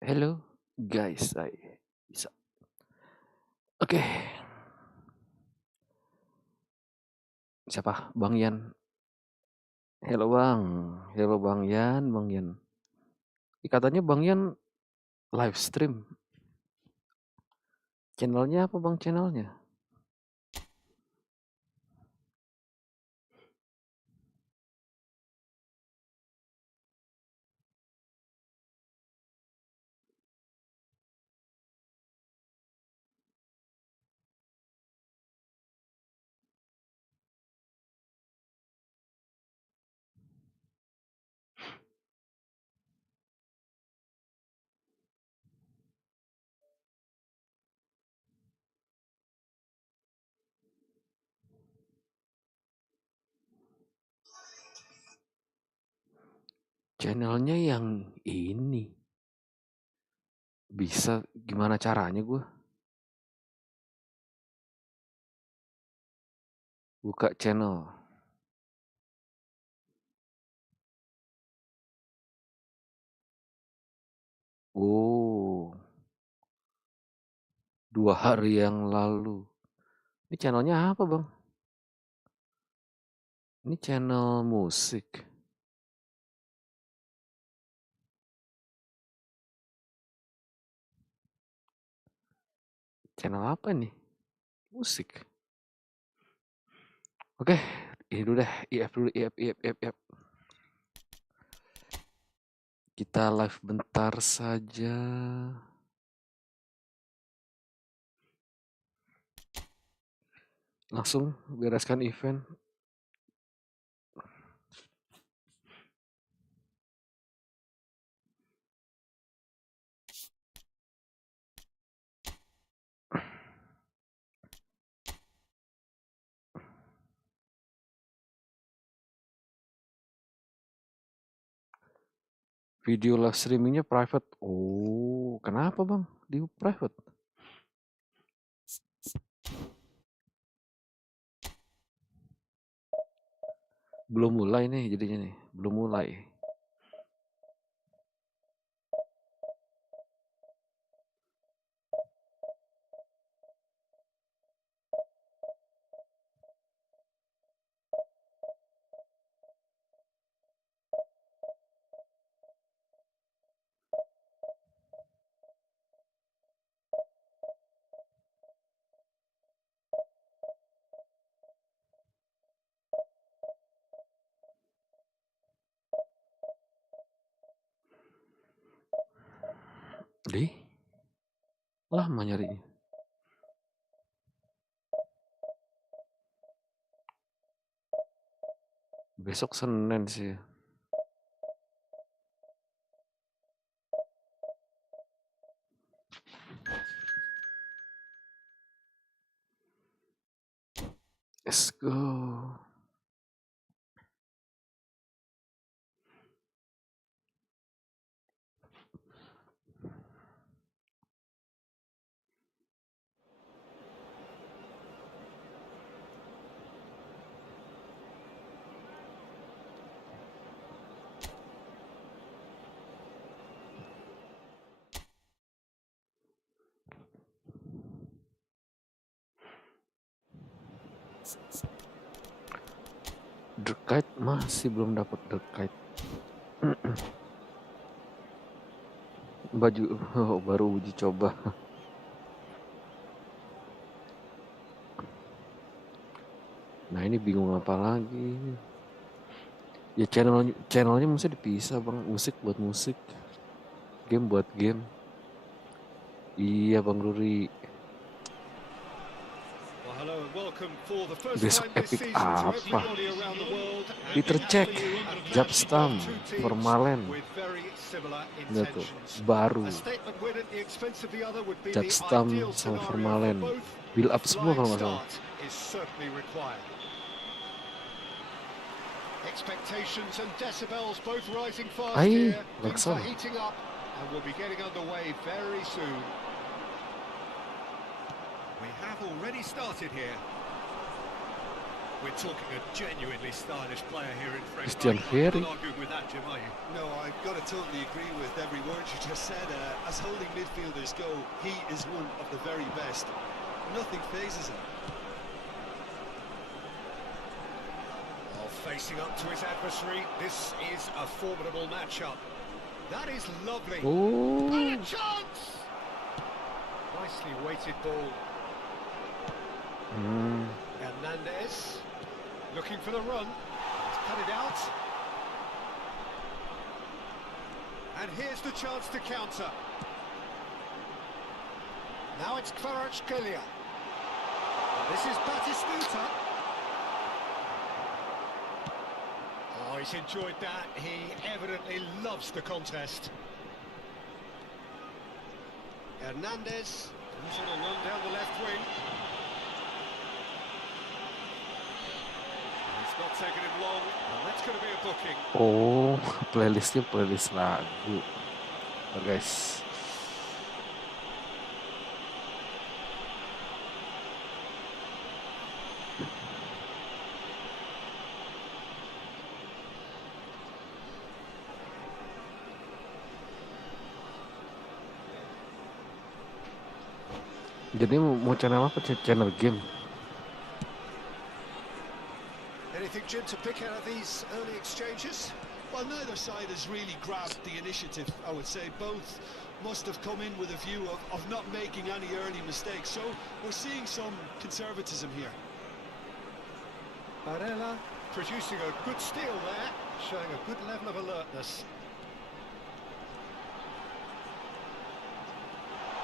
Hello guys, bisa. Oke, siapa? Bang Yan. Hello Bang. Hello Bang Yan, Bang Yan. Katanya Bang Yan live stream. Channelnya apa Bang channelnya? Channelnya yang ini. Bisa gimana caranya gue? Buka channel. Oh, 2 hari yang lalu. Ini channelnya apa Bang? Ini channel musik. Channel apa nih? Musik. Oke, ini dulu deh. IF dulu, IF. Kita live bentar saja. Langsung bereskan event. Video live streamingnya private. Oh, kenapa Bang di private? Belum mulai nih jadinya nih. Belum mulai. Di? Lama nyarinya. Besok Senin sih. Let's go. Terkait masih belum dapat terkait. Baju baru uji coba. Nah ini bingung apa lagi. Ya channelnya mesti dipisah Bang. Musik buat musik. Game buat game. Iya Bang Ruri. Besok epic apa? Ditercek Japstam Formalen. Lihat tuh, baru Japstam sama Formalen build up semua kalau nggak salah. Hai, Lakson. We have already started here. We're talking a genuinely stylish player here in front. Christian You're Ferry. not arguing with that, Jim, are you? No, I've got to totally agree with every word you just said. As holding midfielders go, he is one of the very best. Nothing phases him. While facing up to his adversary, this is a formidable matchup. That is lovely. Oh. And a chance! Nicely weighted ball. Hernandez looking for the run. He's cut it out. And here's the chance to counter. Now it's Kvaratskhelia. This is Batistuta. Oh, he's enjoyed that. He evidently loves the contest. Hernandez, he's on a run down the left wing. It's not taking him long, and that's going to be a booking. Oh, playlistnya playlist lagu, guys. Jadi mau channel apa? Channel game. Anything, Jim, to pick out of these early exchanges? Well, neither side has really grabbed the initiative, I would say. Both must have come in with a view of not making any early mistakes. So we're seeing some conservatism here. Barella producing a good steal there, showing a good level of alertness.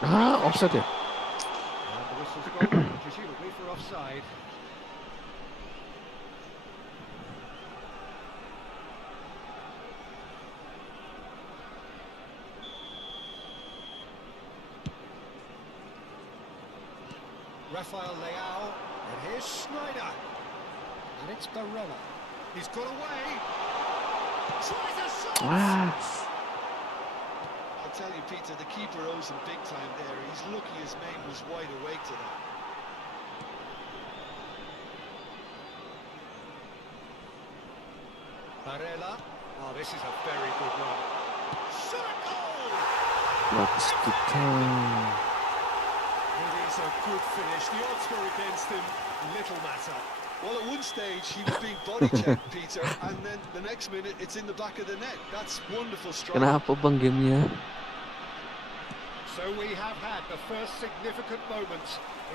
Ah, offset ya? And the whistle's gone, presumably for offside. Rafael Leao, and here's Schneider. And it's Barella. He's got away. Tries a shot! I'll tell you, Peter, the keeper owes him big time there. He's lucky his mate was wide awake to that. Barella. Oh, this is a very good run. Shot goal! Bagus kita. It is a good finish. The odds were against him. Little matter. Well, at one stage he was being body checked, Peter, and then the next minute it's in the back of the net. That's wonderful strike. Kenapa bang gamenya? So we have had the first significant moment.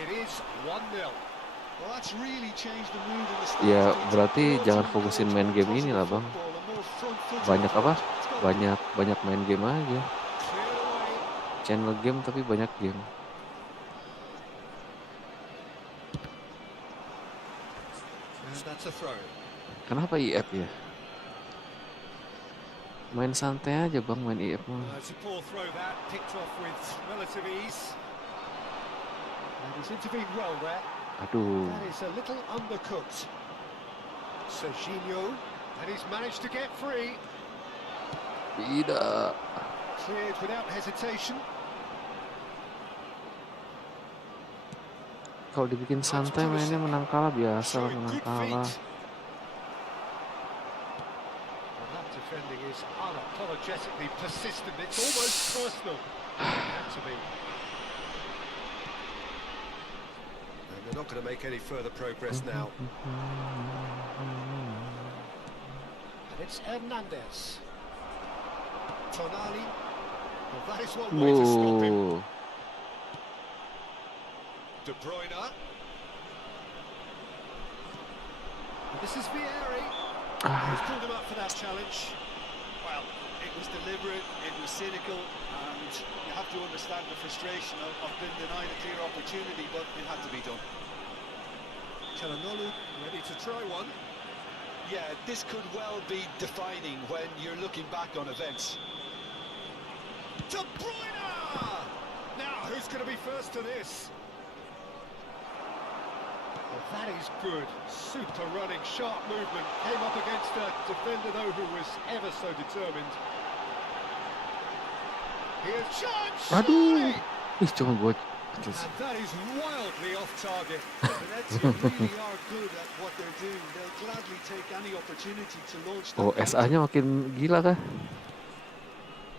It is 1-0. Well, that's really changed the mood in the stands. Ya Peter. berarti More jangan tempo, fokusin main game more ini lah bang. football, a more front-footed Banyak apa? approach. It's got Banyak main game aja. Cleared away. Channel game tapi banyak game. And that's a throw. Kenapa IF ya? Main santai aja bang, main IF mah. It's a poor throw that, picked off with relative ease. And he's intervened well there. Aduh. That is a little undercooked. Serginho, and he's managed to get free. Tidak. Cleared without hesitation. Kalau dibikin santai mainnya menang kalah biasa lah, menang kalah. Well, that defending is unapologetically persistent. It's almost personal. It had to be. And they're not going to make any further progress now. And it's Hernandez. Tonali. Well, that is one way to stop him. Wow. De Bruyne. And this is Vieri. He's pulled him up for that challenge. Well, it was deliberate, it was cynical, and you have to understand the frustration of being denied a clear opportunity, but it had to be done. Çalhanoğlu ready to try one. Yeah, this could well be defining when you're looking back on events. De Bruyne! Now, who's going to be first to this? Well, that is good. Super running, sharp movement. Came up against a defender, though, who was ever so determined. Here's chance! Aduh. Ih, cuma gue And that is wildly off target. Venezia really are good at what they're doing. They'll gladly take any opportunity to launch that Oh, counter. SA-nya makin gila kah?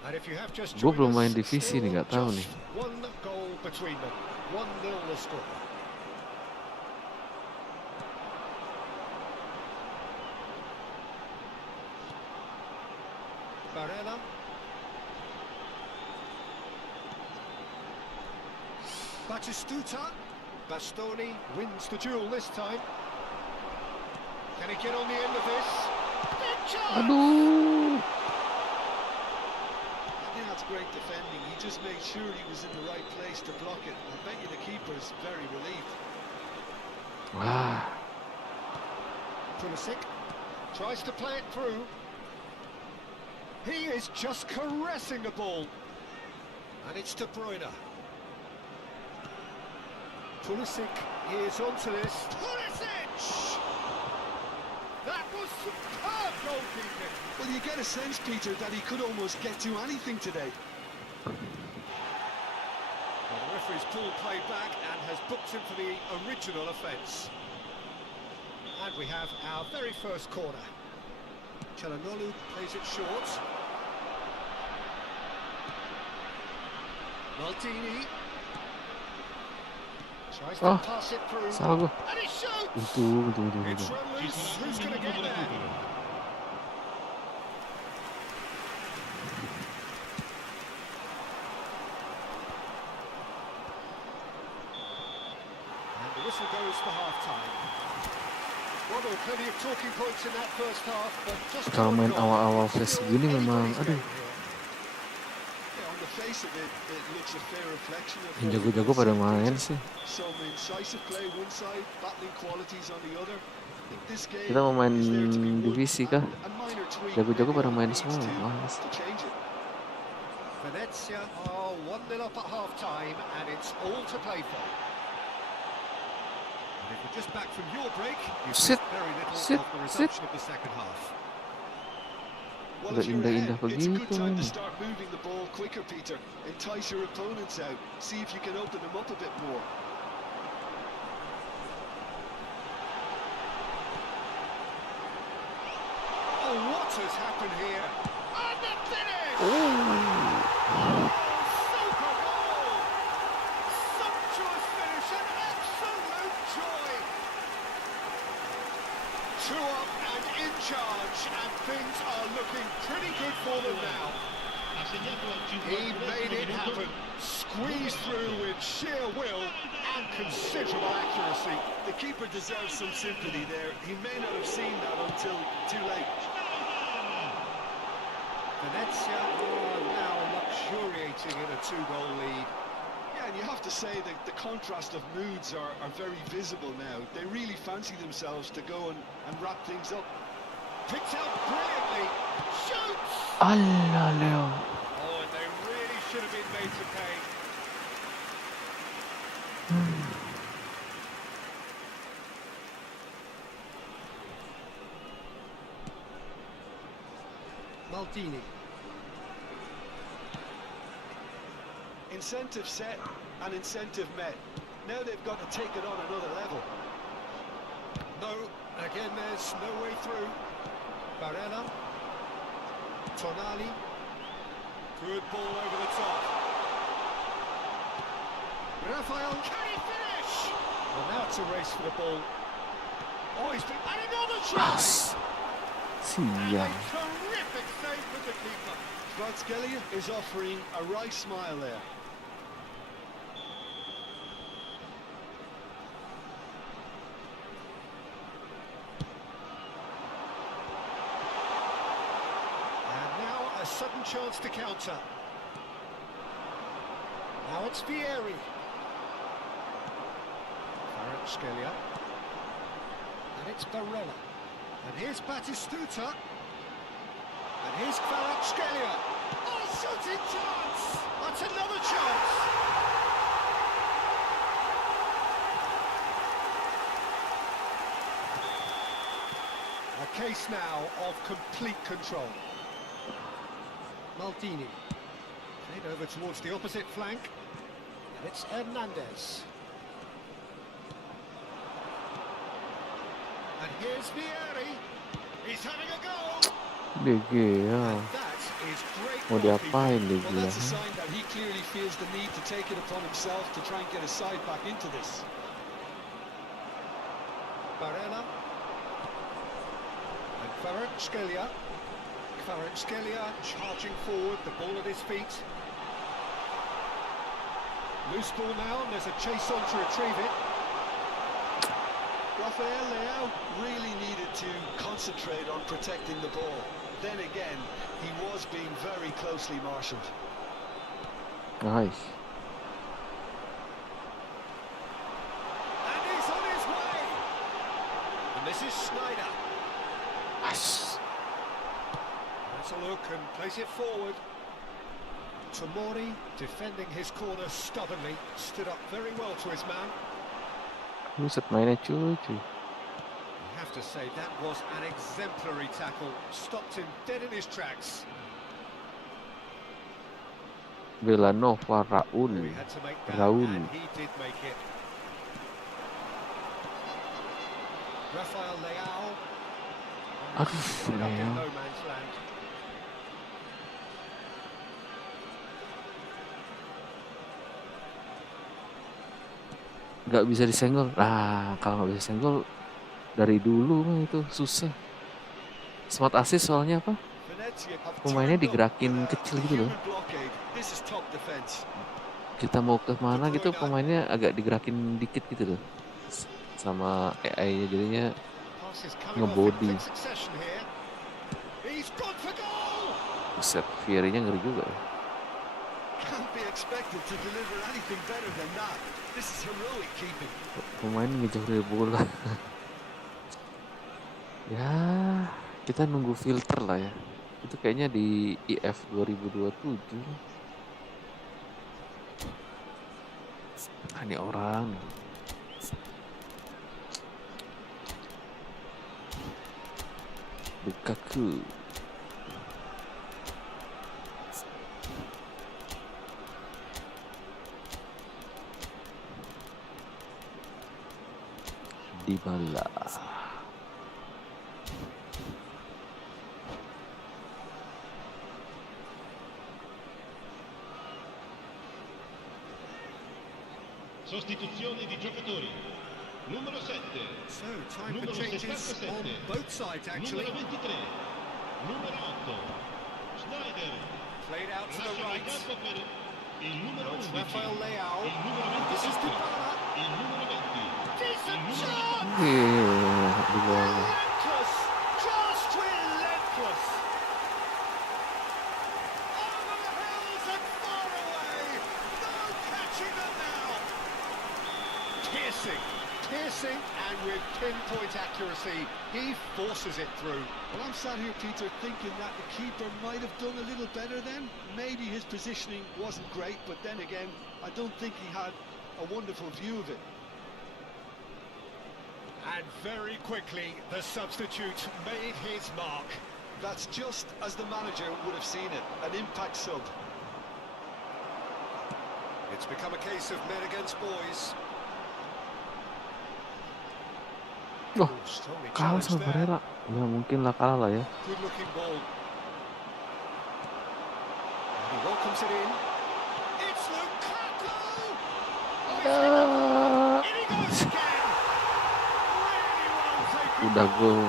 And if you have just Gue joined belum main us, divisi nih, still nggak tahu nih. just one goal between them. 1-0 the score. Barella. Batistuta. Bastoni wins the duel this time. Can he get on the end of this? Big chance! Aduh. I think that's great defending. He just made sure he was in the right place to block it. I bet you the keeper's very relieved. Wah. Pulisic tries to play it through. He is just caressing the ball. And it's De Bruyne. Pulisic is onto this. Pulisic! That was superb goalkeeping. Well, you get a sense, Peter, that he could almost get to anything today. Well, the referee's pulled play back and has booked him for the original offence. And we have our very first corner. Çalhanoğlu plays it short. Maldini tries to pass it through. Salah gue. And he shoots! Untung. It's run loose. Who's going to get there? And the whistle goes for half-time. Well, there were plenty of talking points in that first half, but just Kalau main one goal. awal-awal phase gini memang, aduh, Yeah, on the face of it, it looks a fair reflection of yang what we've jago-jago pada seen, main Peter. sih. Some incisive play one side, battling qualities on the other. I think this game Kita mau main is there to be won, divisi kah? and a minor tweak Jago-jago maybe pada all main needs semua, to males. change it. Venezia are 1-0 up at half-time, and it's all to play for. And if you're just back from your break, you've Sit, missed very little sit, of the sit. resumption of the second half. Well, Udah if you're indah-indah ahead, it's a good begitu time to main. start moving the ball quicker, Peter. Entice your opponents out. See if you can open them up a bit more. Oh, what has happened here? And the finish! Oh. Super goal! Sumptuous finish, an absolute joy! 2 up and in charge, and things are looking pretty good for them now. He made it happen, squeezed through with sheer will and considerable accuracy. The keeper deserves some sympathy there. He may not have seen that until too late. Venezia are now luxuriating in a 2-goal lead. Yeah, and you have to say that the contrast of moods are very visible now. They really fancy themselves to go and wrap things up. Picked out brilliantly, shoots! Alah, Leo. Oh, and they really should have been made to pay. Maldini. Incentive set and incentive met. Now they've got to take it on another level. No, again there's no way through. Barella. Tonali. Good ball over the top. Rafael, can he finish? Well, now it's a race for the ball. Oh, he's been... And another chance! And a Siang. terrific save from the keeper. Kvaratskhelia is offering a right smile there. And now a sudden chance to counter. Now it's Vieri. Kvaratskhelia. And it's Barella. And here's Batistuta. And here's Kvaratskhelia. Oh, shooting chance! That's another chance! A case now of complete control. Maldini. Played over towards the opposite flank. It's Hernandez. And here's Vieri. He's having a go. DG ya. And that is great Mau diapain goalkeeping. DG Well, ya? that's a sign that he clearly feels the need to take it upon himself to try and get his side back into this. Barella. And Kvaratskhelia. Kvaratskhelia charging forward, the ball at his feet. Loose ball now, and there's a chase on to retrieve it. Rafael Leao really needed to concentrate on protecting the ball. Then again, he was being very closely marshalled. Nice. And he's on his way. And this is Snyder. Nice. Let's a look and place it forward. Tomori defending his corner stubbornly, stood up very well to his man. Buset mainnya cuy. You have to say that was an exemplary tackle, stopped him dead in his tracks. Villanova Raul. He had to make that, Raul. and he did make it. Rafael Leao. Aduh, Ended up in Leao. no man's land. Nggak bisa disenggol. Nah, kalau nggak bisa senggol dari dulu mah itu susah. Smart assist soalnya apa? Venezia have Pemainnya turned up digerakin with a kecil gitu loh. human blockade. This is top defense. Kita mau ke mana gitu pemainnya agak digerakin dikit gitu loh. Sama AI-nya jadinya Passes coming off in ngebody. quick succession here. He's gone for goal. Buset, Vieri-nya ngeri juga ya. Can't be expected to deliver anything better than that. This is heroic keeping. Pemain ngejauh dari bola. Ya, kita nunggu filter lah ya. Itu kayaknya di EF 2027. Ini orang. Lukaku. Dybala. Sostituzione di giocatori. Numero 7. So, time for Numero changes 77. on both sides, actually. Numero 23. Numero 8. Schneider. Played out to the Lascia il right. campo per il numero Now it's 11. Rafael Leao. Il numero This is 27. Dybala. Il numero 20. Decent Il shot! numero Dybala. Relentless! Just relentless! Over the hills and far away! No catching them now! Piercing! Piercing, and with pinpoint accuracy, he forces it through. Well, I'm sat here, Peter, thinking that the keeper might have done a little better then. Maybe his positioning wasn't great, but then again, I don't think he had a wonderful view of it. And very quickly, the substitute made his mark. That's just as the manager would have seen it, an impact sub. It's become a case of men against boys. Oh, Strongly kalah challenged sama there. Barella. Ya mungkin lah kalah lah ya. Good looking ball. And he welcomes it in. It's Lukaku! Oh, he's in he goes again! Really well taken. Udah gol.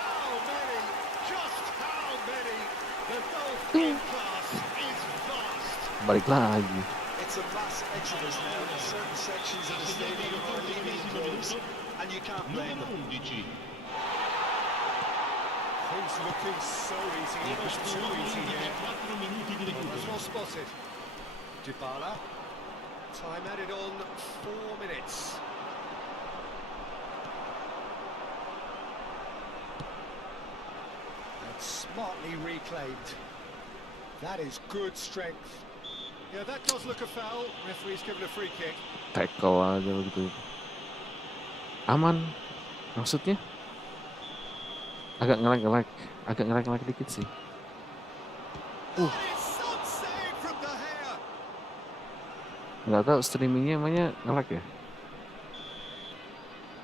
How many? Just how many? The goal class is vast. Balik lagi. It's a mass exodus now. Certain sections of the stadium are leaving closed, and you can't blame numero them. 11. Things looking so easy, almost too easy here. 4 minuti di Well, that's recupero. well spotted. Dybala. Time added on 4 minutes. And smartly reclaimed. That is good strength. Yeah, that does look a foul. Referee's given a free kick. Tackle aja begitu. Aman. Maksudnya? Agak ngelek dikit sih. That is some save from De Gea. Nggak tahu streamingnya emangnya nge-lag ya?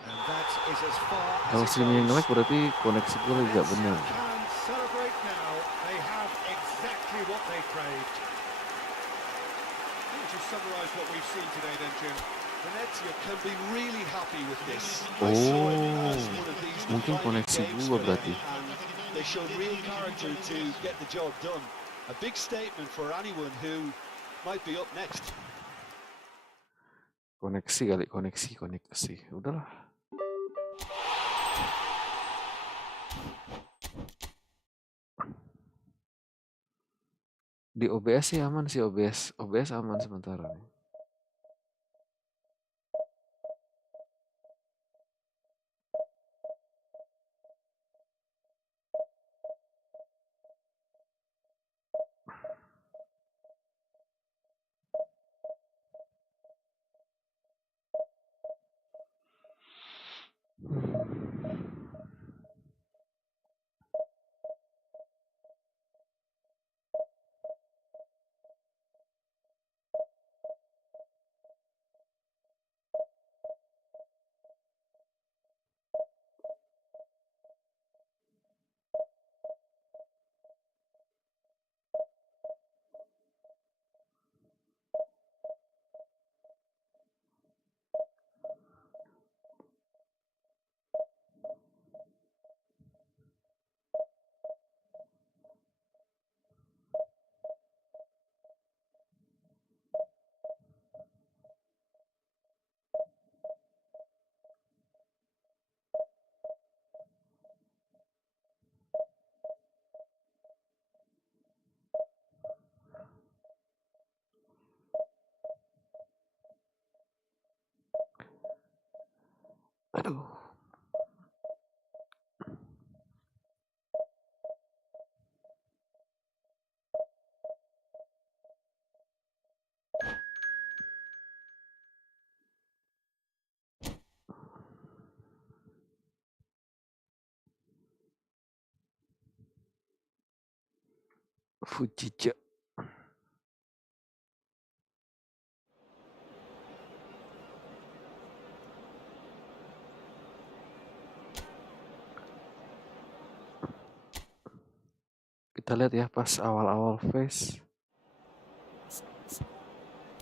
And that is as far as Kalau it streamingnya goes. nge-lag berarti koneksi gue lagi nggak benar. Can celebrate now. They have exactly what they craved. Let me just summarise what we've seen today then, Jim. Venezia can be really happy with this. Oh, I saw it as one of these mungkin defining koneksi games gua for them, berarti. and they showed real character to get the job done. A big statement for anyone who might be up next. Koneksi kali, koneksi. Udahlah. Di OBS sih aman sih, OBS aman sementara nih. Aduh. Fujija. Kita lihat ya pas awal-awal face.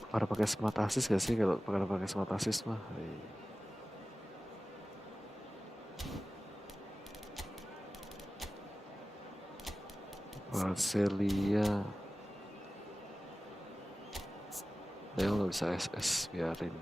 Pada pakai smart assist gak sih? Kalau pada pakai smart assist mah. Marcelia. Leo nggak bisa SS, biarin.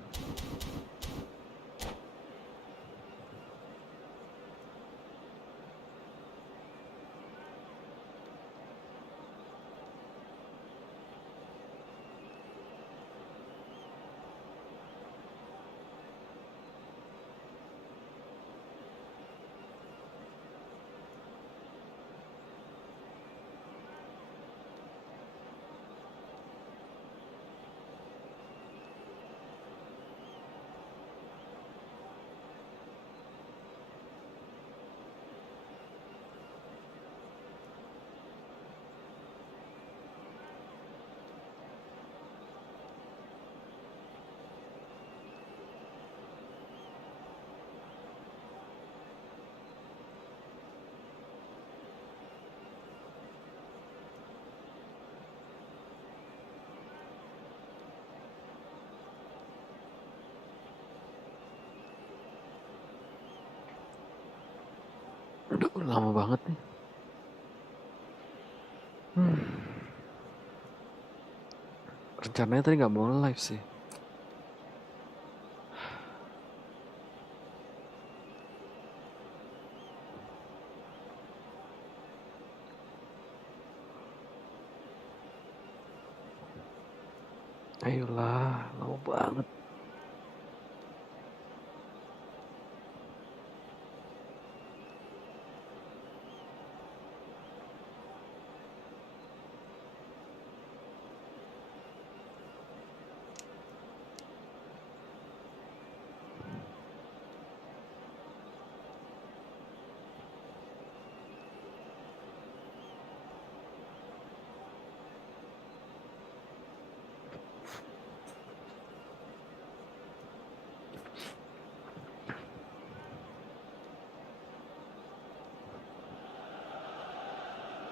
Aduh, lama banget nih. Rencananya tadi nggak mau live sih. Ayolah, lama banget.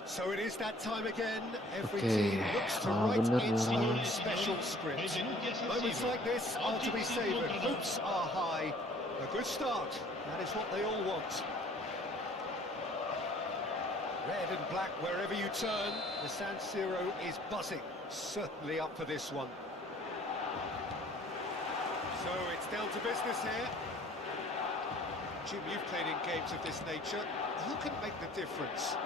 So it is that time again. Every Okay. team looks to write bener its nih. own special script. Moments like this are to be savoured. Hopes are high. A good start. That is what they all want. Red and black wherever you turn. The San Siro is buzzing. Certainly up for this one. So it's down to business here. Jim, you've played in games of this nature. Who can make the difference?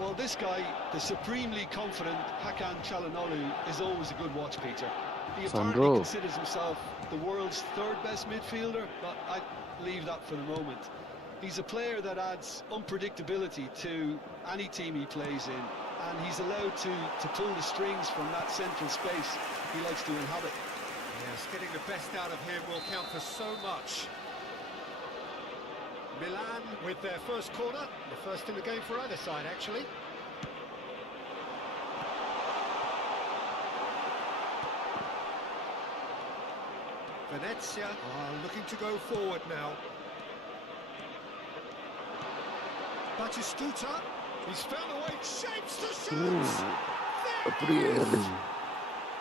Well, this guy, the supremely confident Hakan Çalhanoğlu, is always a good watch, Peter. He apparently Sandro. considers himself the world's third best midfielder, but I leave that for the moment. He's a player that adds unpredictability to any team he plays in, and he's allowed to pull the strings from that central space he likes to inhabit. Yes, getting the best out of him will count for so much. Milan with their first corner, the first in the game for either side, actually. Venezia are looking to go forward now. Batistuta, he's found a way, shapes the shoot! April.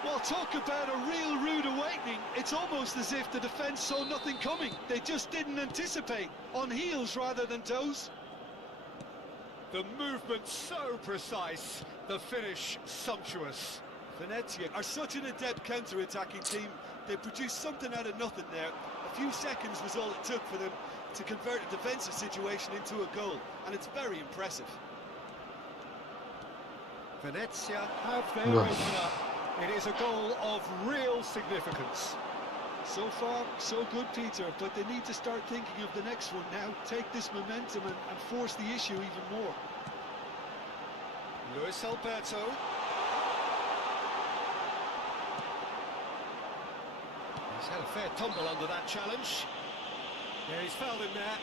Well, talk about a real rude awakening. It's almost as if the defence saw nothing coming. They just didn't anticipate. On heels rather than toes. The movement so precise, the finish sumptuous. Venezia are such an adept counter-attacking team. They produced something out of nothing there. A few seconds was all it took for them to convert a defensive situation into a goal, and it's very impressive. Venezia have their opener. It is a goal of real significance. So far, so good, Peter, but they need to start thinking of the next one now. Take this momentum and force the issue even more. Luis Alberto. He's had a fair tumble under that challenge. Yeah, he's fouled him there.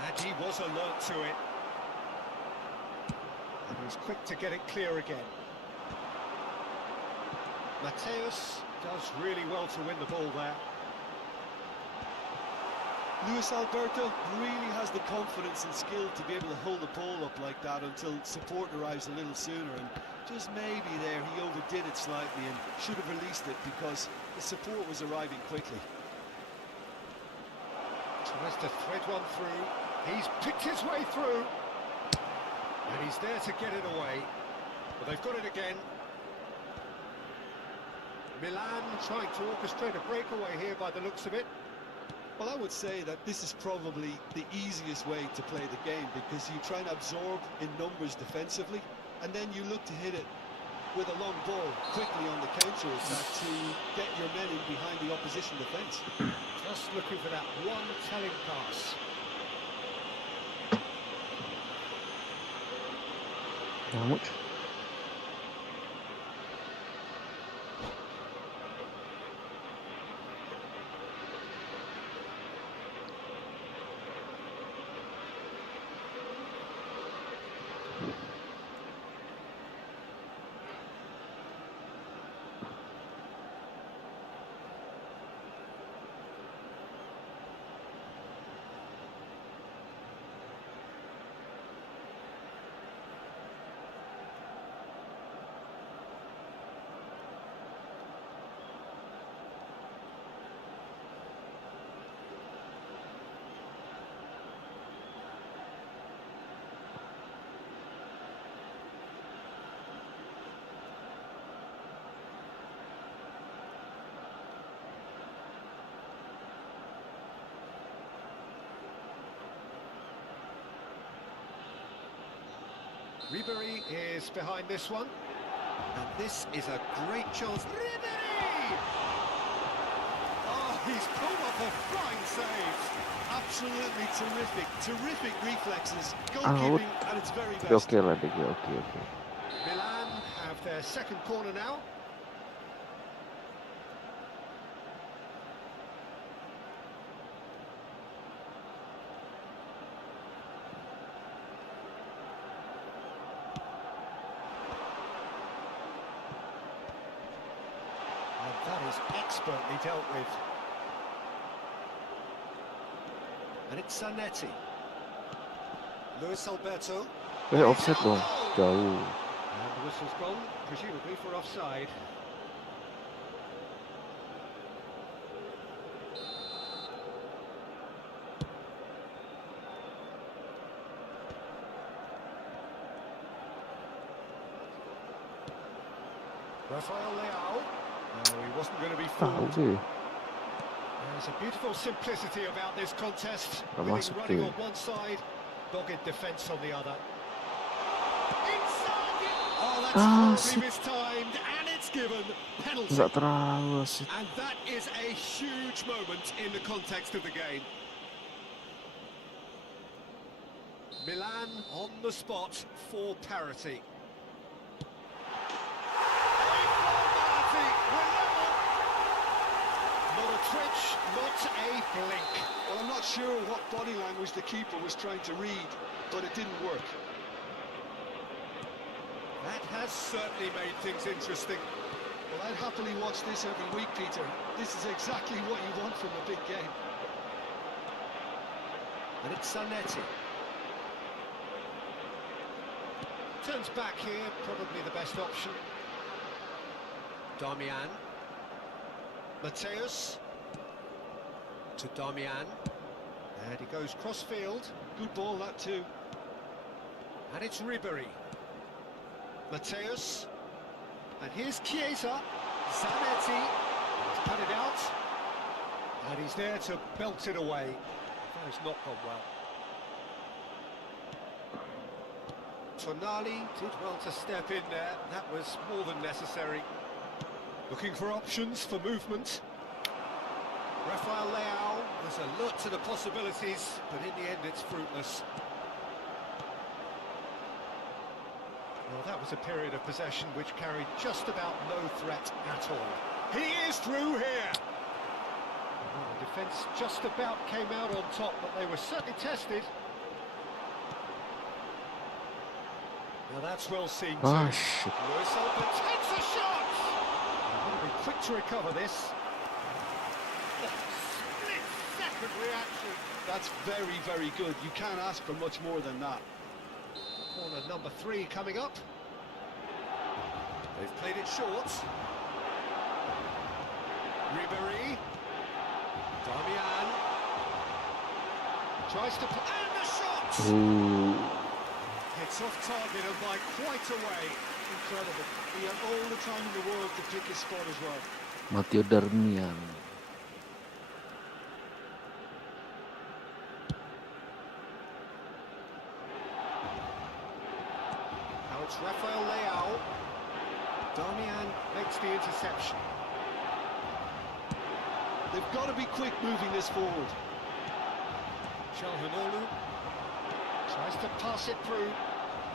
And he was alert to it. And he was quick to get it clear again. Mateus does really well to win the ball there. Luis Alberto really has the confidence and skill to be able to hold the ball up like that until support arrives a little sooner, and just maybe there he overdid it slightly and should have released it because the support was arriving quickly. Tries to thread one through. He's picked his way through. And he's there to get it away. But they've got it again. Milan trying to orchestrate a breakaway here by the looks of it. Well, I would say that this is probably the easiest way to play the game, because you try and absorb in numbers defensively, and then you look to hit it with a long ball quickly on the counter-attack to get your men in behind the opposition defence. Just looking for that one telling pass. How much? Ribery is behind this one. And this is a great chance. Ribery! Oh, he's pulled off a flying save. Absolutely terrific, terrific reflexes, Out. goalkeeping at its very best. Okay lah, Dek. Okay. Milan have their second corner now. is expertly dealt with. And it's Zanetti. Luis Alberto. Offset dong, jauh. And the whistle's gone, presumably for offside. Rafael Leao. No, he wasn't going to be fooled. There's a beautiful simplicity about this contest. Winning running on one side, dogged defence on the other. Oh, that's horribly mistimed, and it's given penalty. And that is a huge moment in the context of the game. Milan on the spot for parity. Not a twitch, not a blink. Well, I'm not sure what body language the keeper was trying to read, but it didn't work. That has certainly made things interesting. Well, I'd happily watch this every week, Peter. This is exactly what you want from a big game. And it's Zanetti. Turns back here, probably the best option. Darmian. Mateus. To Darmian. And he goes cross-field. Good ball, that too. And it's Ribery. Mateus. And here's Chiesa. Zanetti. He's cut it out. And he's there to belt it away. That has not gone well. Tonali did well to step in there. That was more than necessary. Looking for options for movement. Rafael Leao was alert to the possibilities, but in the end it's fruitless. Well, that was a period of possession which carried just about no threat at all. He is through here! Well, the defence just about came out on top, but they were certainly tested. Now that's well seen too. Luis Alberto takes a shot! He'll be quick to recover this. Split-second reaction. That's very, very good. You can't ask for much more than that. Corner number 3 coming up. They've played it short. Ribery. Darmian. Tries to put... And the shot! It's off target and by quite a way. Incredible. He had all the time in the world to pick his spot as well. Matteo Darmian. Now it's Rafael Leao. Darmian makes the interception. They've got to be quick moving this forward. Çalhanoğlu tries to pass it through,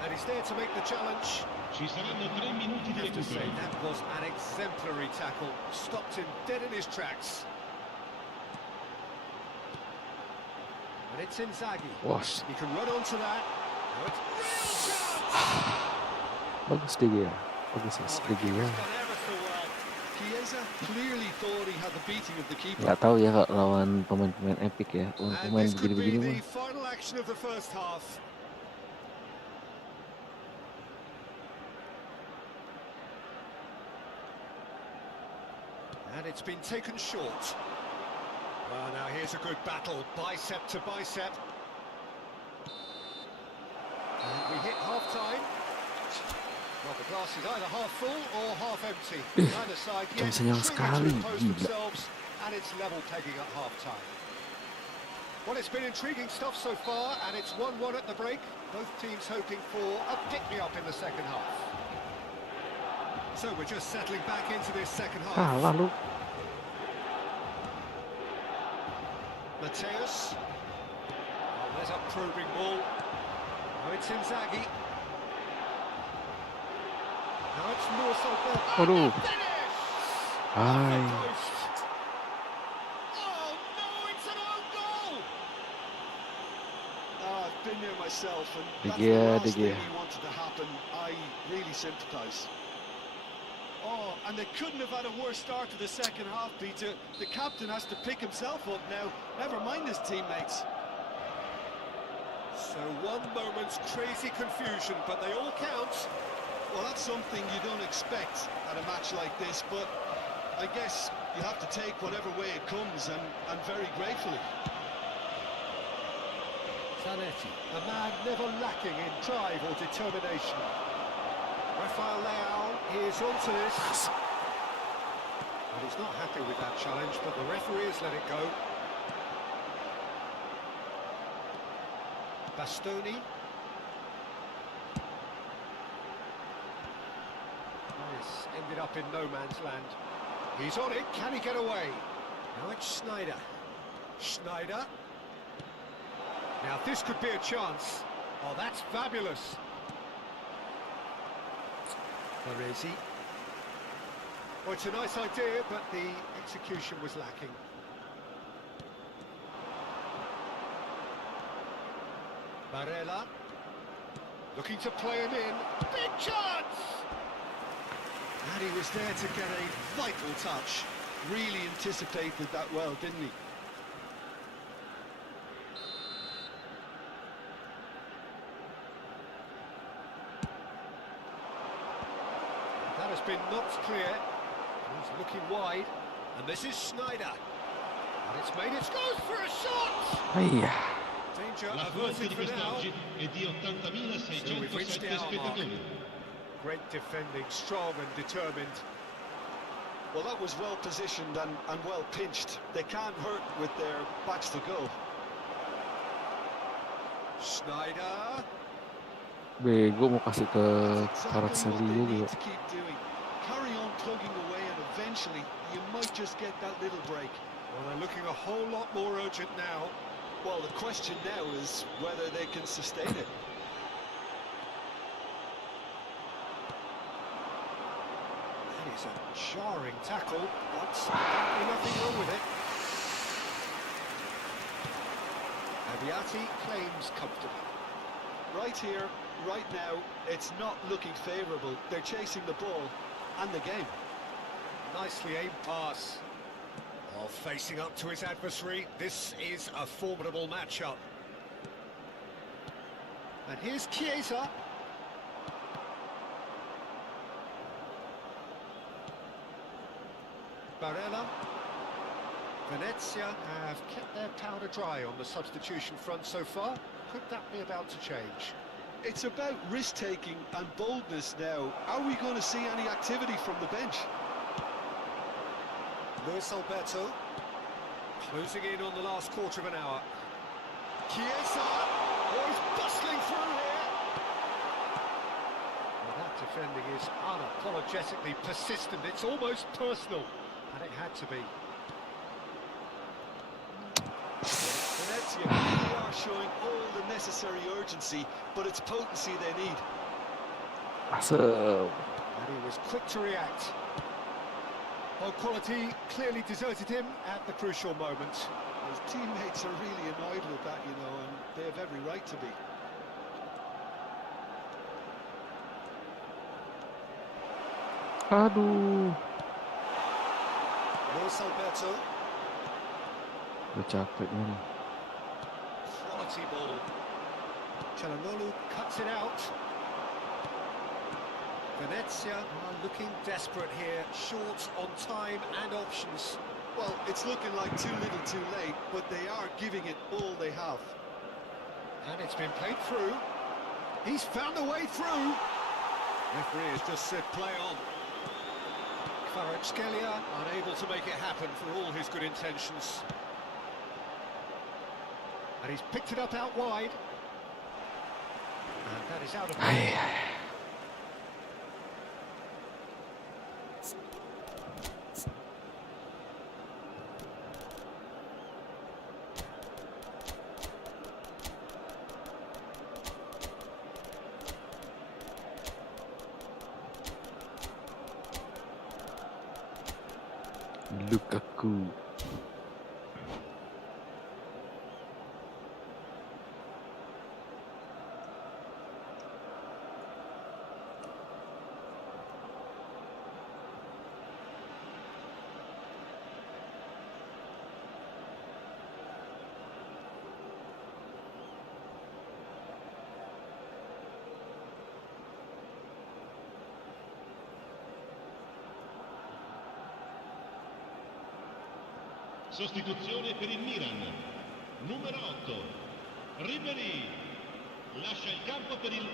and he's there to make the challenge. Ci saranno 3 minuti di I have to say, recupero. that was an exemplary tackle. Stopped him dead in his tracks. And it's Inzaghi. Wah, He can run onto that. Now it's real chance! bagus dia. Bagus ya, Oh, the dia. keeper's done ever so well. Chiesa clearly thought he had the beating of the keeper. Nggak tahu ya kalau lawan pemain-pemain epic ya. And Pemain this could be begini-begini the mah. final action of the first half. And it's been taken short. Well, now here's a good battle, bicep to bicep. And we hit half-time. Well, the glass is either half full or half empty. Neither side yet Sayang sekali, to impose gila. themselves, and it's level pegging at half-time. Well, it's been intriguing stuff so far, and it's 1-1 at the break. Both teams hoping for a pick-me-up in the second half. So we're just settling back into this second half. Kalah lu. Mateus. Oh, there's a probing ball. Now it's Inzaghi. Now it's Luis Alberto. Waduh. Finish! Hai. Post. Oh no, it's an own goal! I've been there myself, and De that's Gea, the De last thing Gea. we wanted to happen. I really sympathise. Oh, and they couldn't have had a worse start to the second half, Peter. The captain has to pick himself up now, never mind his teammates. So one moment's crazy confusion, but they all count. Well, that's something you don't expect at a match like this, but I guess you have to take whatever way it comes, and very gratefully. Zanetti, a man never lacking in drive or determination. Rafael Leao is onto this. And he's not happy with that challenge, but the referee has let it go. Bastoni. This ended up in no man's land. He's on it, can he get away? Now it's Schneider. Schneider. Now this could be a chance. Oh, that's fabulous. Baresi. Well, it's a nice idea, but the execution was lacking. Barella. Looking to play him in. Big chance! And he was there to get a vital touch. Really anticipated that well, didn't he? That has been knocked clear. He's looking wide. And this is Schneider. And it's made it. Goes for a shot! Aia. Danger La averted di for now. quest'oggi è di So we've reached 80.607 the hour mark. spettatori. Great defending, strong and determined. Well, that was well positioned and well pinched. They can't hurt with their backs to goal. Schneider. Bego mau kasih ke Exactly karakter what they dulu need juga. to keep doing. Carry on plugging away, and eventually you might just get that little break. Well, they're looking a whole lot more urgent now. Well, the question now is whether they can sustain it. That is a jarring tackle. Absolutely nothing wrong with it. Abiati claims comfortably. Right here, right now, it's not looking favourable. They're chasing the ball and the game. Nicely aimed pass. While facing up to his adversary, this is a formidable matchup. And here's Chiesa. Barella. Venezia have kept their powder dry on the substitution front so far. Could that be about to change? It's about risk-taking and boldness now. Are we going to see any activity from the bench? Luis Alberto. Closing in on the last quarter of an hour. Chiesa! Oh, he's bustling through here! Well, that defending is unapologetically persistent. It's almost personal. And it had to be. Venezia really are showing all the necessary urgency, but it's potency they need. Masuk. And he was quick to react. Well, quality clearly deserted him at the crucial moment. His teammates are really annoyed with that, you know, and they have every right to be. Aduh. Luis Alberto. Udah capek nih. Quality ball. Çalhanoğlu cuts it out. Venezia are looking desperate here, short on time and options. Well, it's looking like too little too late, but they are giving it all they have. And it's been played through. He's found a way through. Referee has just said play on. Kvaratskhelia unable to make it happen for all his good intentions. And he's picked it up out wide. And that is out of play. Lukaku. Sostituzione per il Milan. Numero 8. Ribery. Lascia il campo per il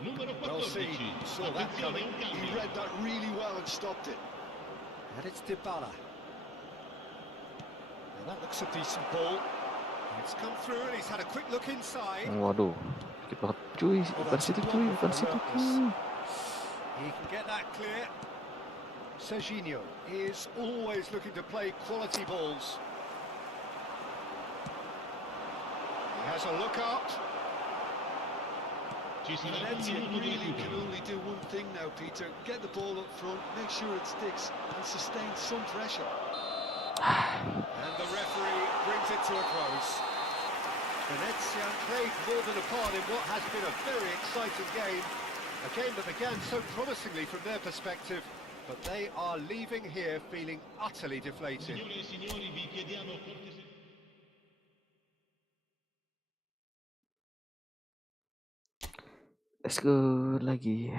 numero 14. Well seen, saw that Attenzione, coming. un cambio. He read that really well and stopped it. And it's Dybala. Now that looks a decent ball. It's come through and he's had a quick look inside. Waduh, dikit banget cuy, bukan situ cuy, bukan situ cuy. He can get that clear. Serginho is always looking to play quality balls. He has a look up. Venezia really can only do one thing now, Peter. Get the ball up front, make sure it sticks, and sustain some pressure. And the referee brings it to a close. Venezia played more than a part in what has been a very exciting game. A game that began so promisingly from their perspective, but they are leaving here feeling utterly deflated. Signore e signori, vi chiediamo cortesemente. Let's go lagi.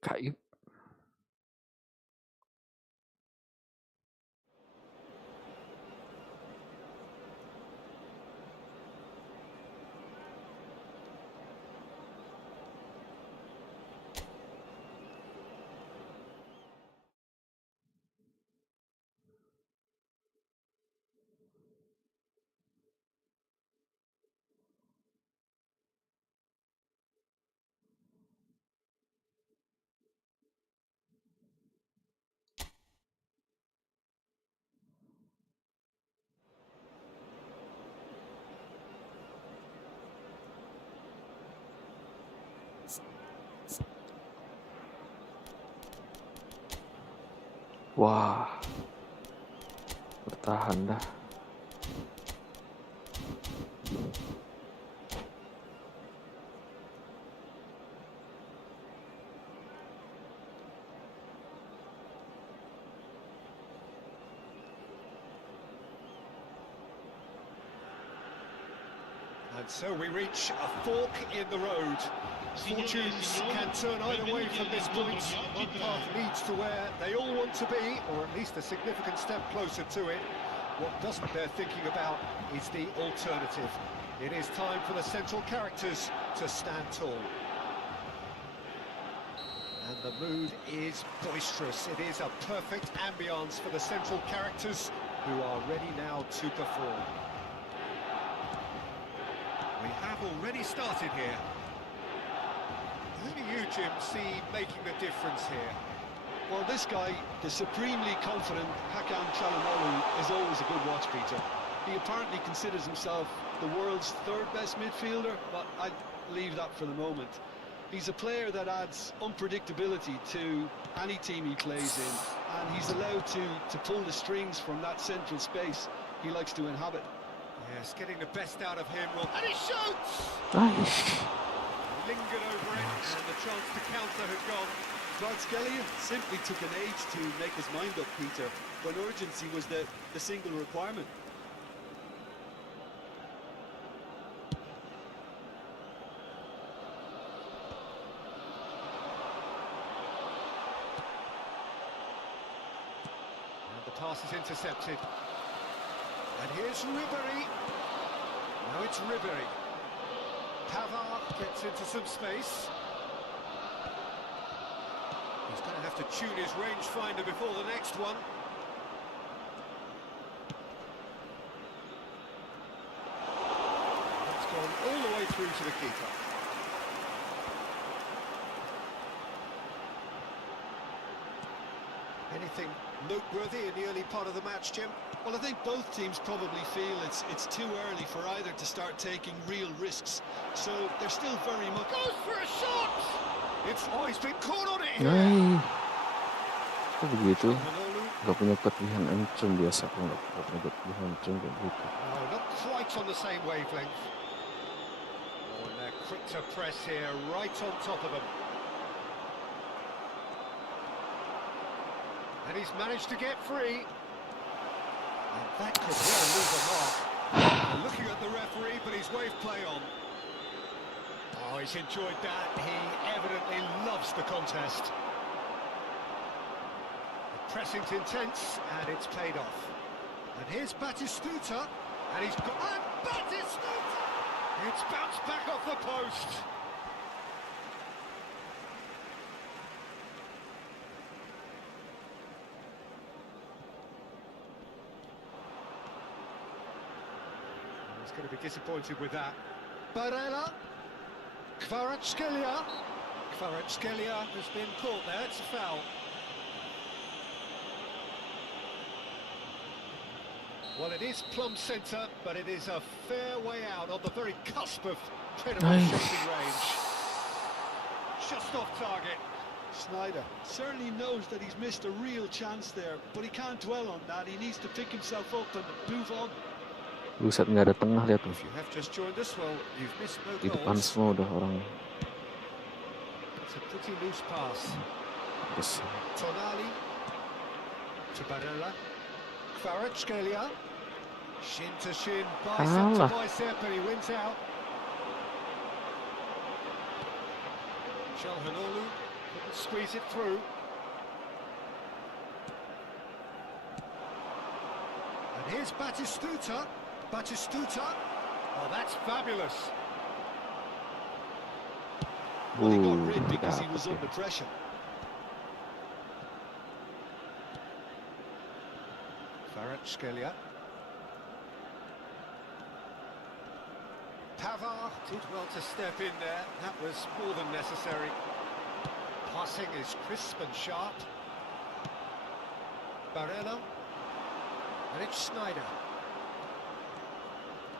Kayu. Wah, bertahan dah. And so we reach a fork in the road. Fortunes can turn either way from this point. One path leads to where they all want to be, or at least a significant step closer to it. What doesn't bear thinking about is the alternative. It is time for the central characters to stand tall. And the mood is boisterous. It is a perfect ambience for the central characters, who are ready now to perform. We have already started here. Who do you, Jim, see making the difference here? Well, this guy, the supremely confident Hakan Çalhanoğlu, is always a good watch, Peter. He apparently considers himself the world's third best midfielder, but I'd leave that for the moment. He's a player that adds unpredictability to any team he plays in, and he's allowed to pull the strings from that central space he likes to inhabit. Yes, getting the best out of him. And he shoots! Nice. Lingered over it, and the chance to counter had gone. Kvaratskhelia simply took an age to make his mind up, Peter, when urgency was the single requirement. The pass is intercepted. And here's Ribery. Now it's Ribery. Pavard gets into some space. He's going to have to tune his rangefinder before the next one. It's gone all the way through to the keeper. Anything noteworthy in the early part of the match, Jim? Well, I think both teams probably feel it's too early for either to start taking real risks. So they're still very much... Goes for a shot! He's been caught on it here. Nah, kok begitu? Manolu. Gak punya kelebihan encung biasa, aku gak punya kelebihan encung kayak gitu. No, not quite on the same wavelength. Oh, and they're quick to press here, right on top of them. And he's managed to get free. And that could well lose a mark. They're looking at the referee, but he's waved play on. Oh, he's enjoyed that. He evidently loves the contest. The pressing's intense, and it's paid off. And here's Batistuta, and he's got... And Batistuta! It's bounced back off the post. He's going to be disappointed with that. Barella. Kvaratskhelia has been caught there, it's a foul. Well, it is plumb centre, but it is a fair way out on the very cusp of credible shooting range. Just off target. Snyder certainly knows that he's missed a real chance there, but he can't dwell on that. He needs to pick himself up and move on. Buset, nggak ada tengah, lihat tuh. If you have just joined us, well, you've missed no Di depan goals. semua udah orang. It's a pretty loose pass. Terus Tonali to Barella. Kvaratskhelia. Shin to shin, bicep to bicep, and he wins out. Calhanoglu couldn't squeeze it through. And here's Batistuta. Oh, that's fabulous. Well, he got rid because he was under pressure. Kvaratskhelia. Pavard did well to step in there. That was more than necessary. Passing is crisp and sharp. Barella. And it's Snyder.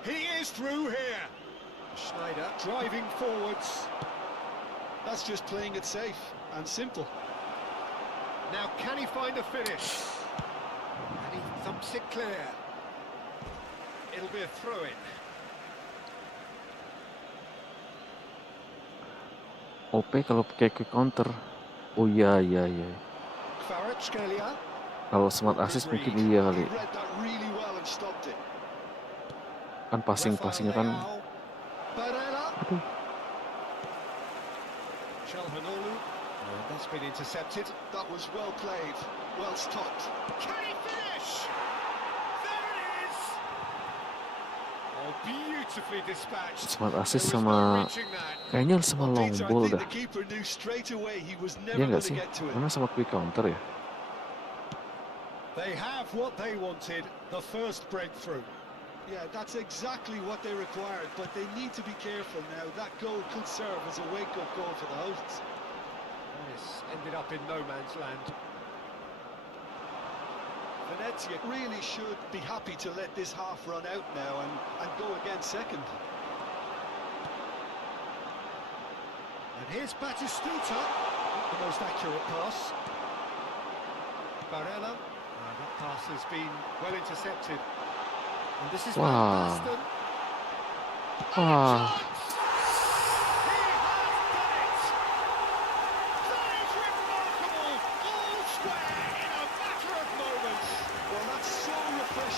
He is through here. Snyder driving forwards. That's just playing it safe and simple. Now can he find a finish? And he thumps it clear. It'll be a throw-in. OP kalau pakai quick counter. Oh iya. Kvaratskhelia. Kalau smart assist mungkin iya kali. He read that really well and stopped it. Kan passingnya kan. Aduh. Calhanoglu. That's been intercepted. That was well played, well stopped. Can he finish? There it is. Oh, beautifully dispatched. Smart assist sama kayaknya sama long ball dah. Iya nggak sih? Mana sama quick counter ya? They have what they wanted, the first breakthrough. Yeah, that's exactly what they required, but they need to be careful now. That goal could serve as a wake-up call for the hosts. This ended up in no man's land. Venezia really should be happy to let this half run out now and go again second. And here's Batistuta, the most accurate pass. Barella, that pass has been well intercepted. And this is Wow. Aston. Wah.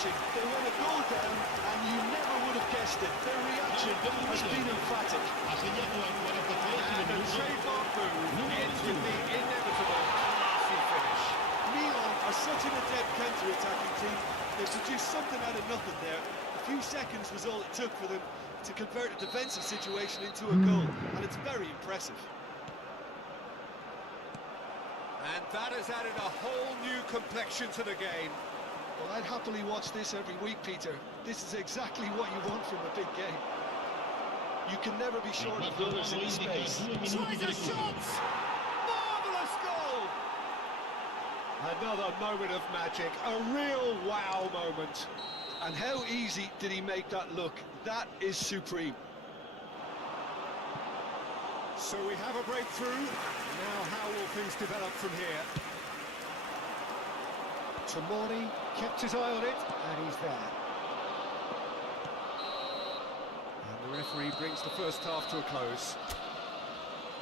They went a goal down and you never would have guessed it. Their reaction has been emphatic. And the trademark move ends with the inevitable classy finish. Milan are such an adept counter-attack. was all it took for them to convert a defensive situation into a goal, and it's very impressive. And that has added a whole new complexion to the game. Well, I'd happily watch this every week, Peter. This is exactly what you want from a big game. You can never be short of runners in the space. Tries a shot! Marvellous goal! Another moment of magic, a real wow moment. And how easy did he make that look? That is supreme. So we have a breakthrough. Now how will things develop from here? Tomori kept his eye on it, and he's there. And the referee brings the first half to a close.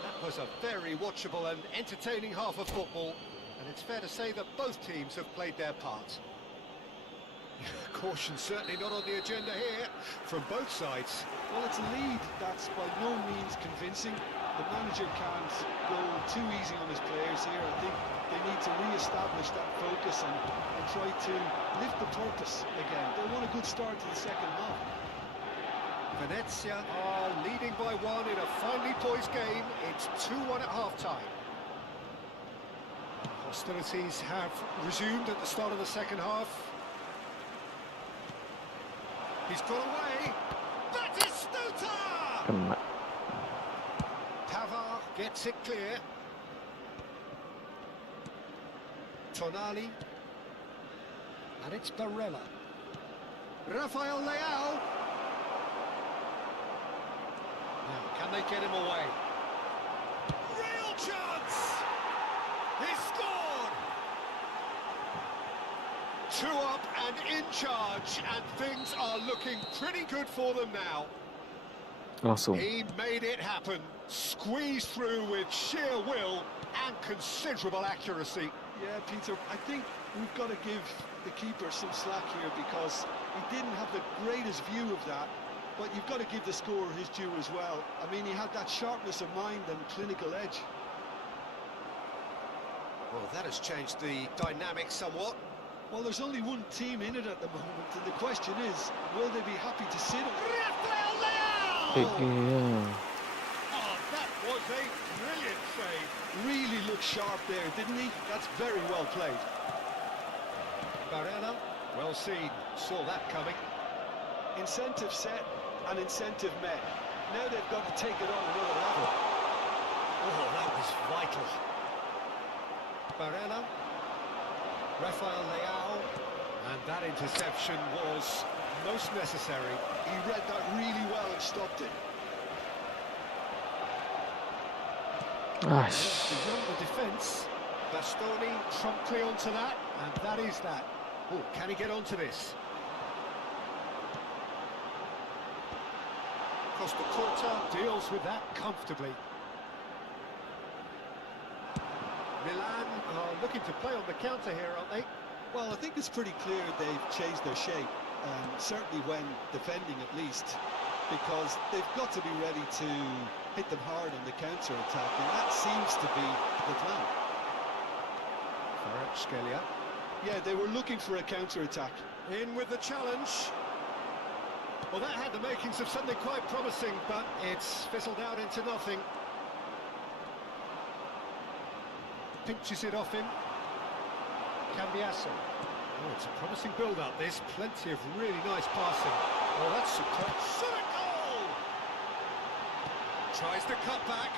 That was a very watchable and entertaining half of football, and it's fair to say that both teams have played their part. Caution certainly not on the agenda here, from both sides. Well, it's a lead that's by no means convincing. The manager can't go too easy on his players here. I think they need to re-establish that focus and try to lift the purpose again. They want a good start to the second half. Venezia are leading by one in a finely poised game. It's 2-1 at half-time. Hostilities have resumed at the start of the second half. He's got away. Batistuta! Kena. Pavar gets it clear. Tonali. And it's Barella. Rafael Leao. Now, can they get him away? Real chance! He scored! 2 up and in charge, and things are looking pretty good for them now. Langsung. He made it happen, squeezed through with sheer will and considerable accuracy. Yeah, Peter, I think we've got to give the keeper some slack here because he didn't have the greatest view of that, but you've got to give the scorer his due as well. I mean, he had that sharpness of mind and clinical edge. Well, that has changed the dynamic somewhat. Well, there's only one team in it at the moment, and the question is, will they be happy to sit on it? Rafael Leao! Yeah. Oh, that was a brilliant save. Really looked sharp there, didn't he? That's very well played. Barella, well seen, saw that coming. Incentive set and incentive met. Now they've got to take it on another level. Oh, that was vital. Barella, Rafael Leao, and that interception was most necessary. He read that really well and stopped it. Ash. Beyond the defence, Bastoni promptly onto that, and that is that. Oh, can he get onto this? Costa Curta deals with that comfortably. Milan are looking to play on the counter here, aren't they? Well, I think it's pretty clear they've changed their shape, certainly when defending at least, because they've got to be ready to hit them hard on the counter-attack, and that seems to be the plan. Kvaratskhelia. Yeah, they were looking for a counter-attack. In with the challenge. Well, that had the makings of something quite promising, but it's fizzled out into nothing. Pinches it off him. Cambiasso. Oh, it's a promising build-up, this. Plenty of really nice passing. Oh, that's superb. Shot a goal! Tries to cut back.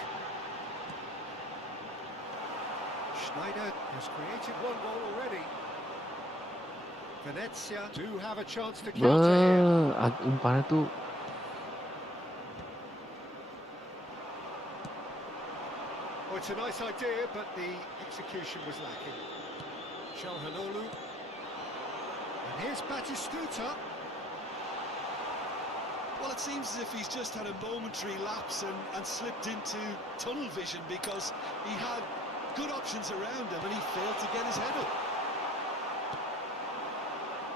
Schneider has created one goal already. Venezia do have a chance to counter here. Umpannya tuh Oh, it's a nice idea, but the execution was lacking. Çalhanoğlu. And here's Batistuta. Well, it seems as if he's just had a momentary lapse and slipped into tunnel vision because he had good options around him and he failed to get his head up.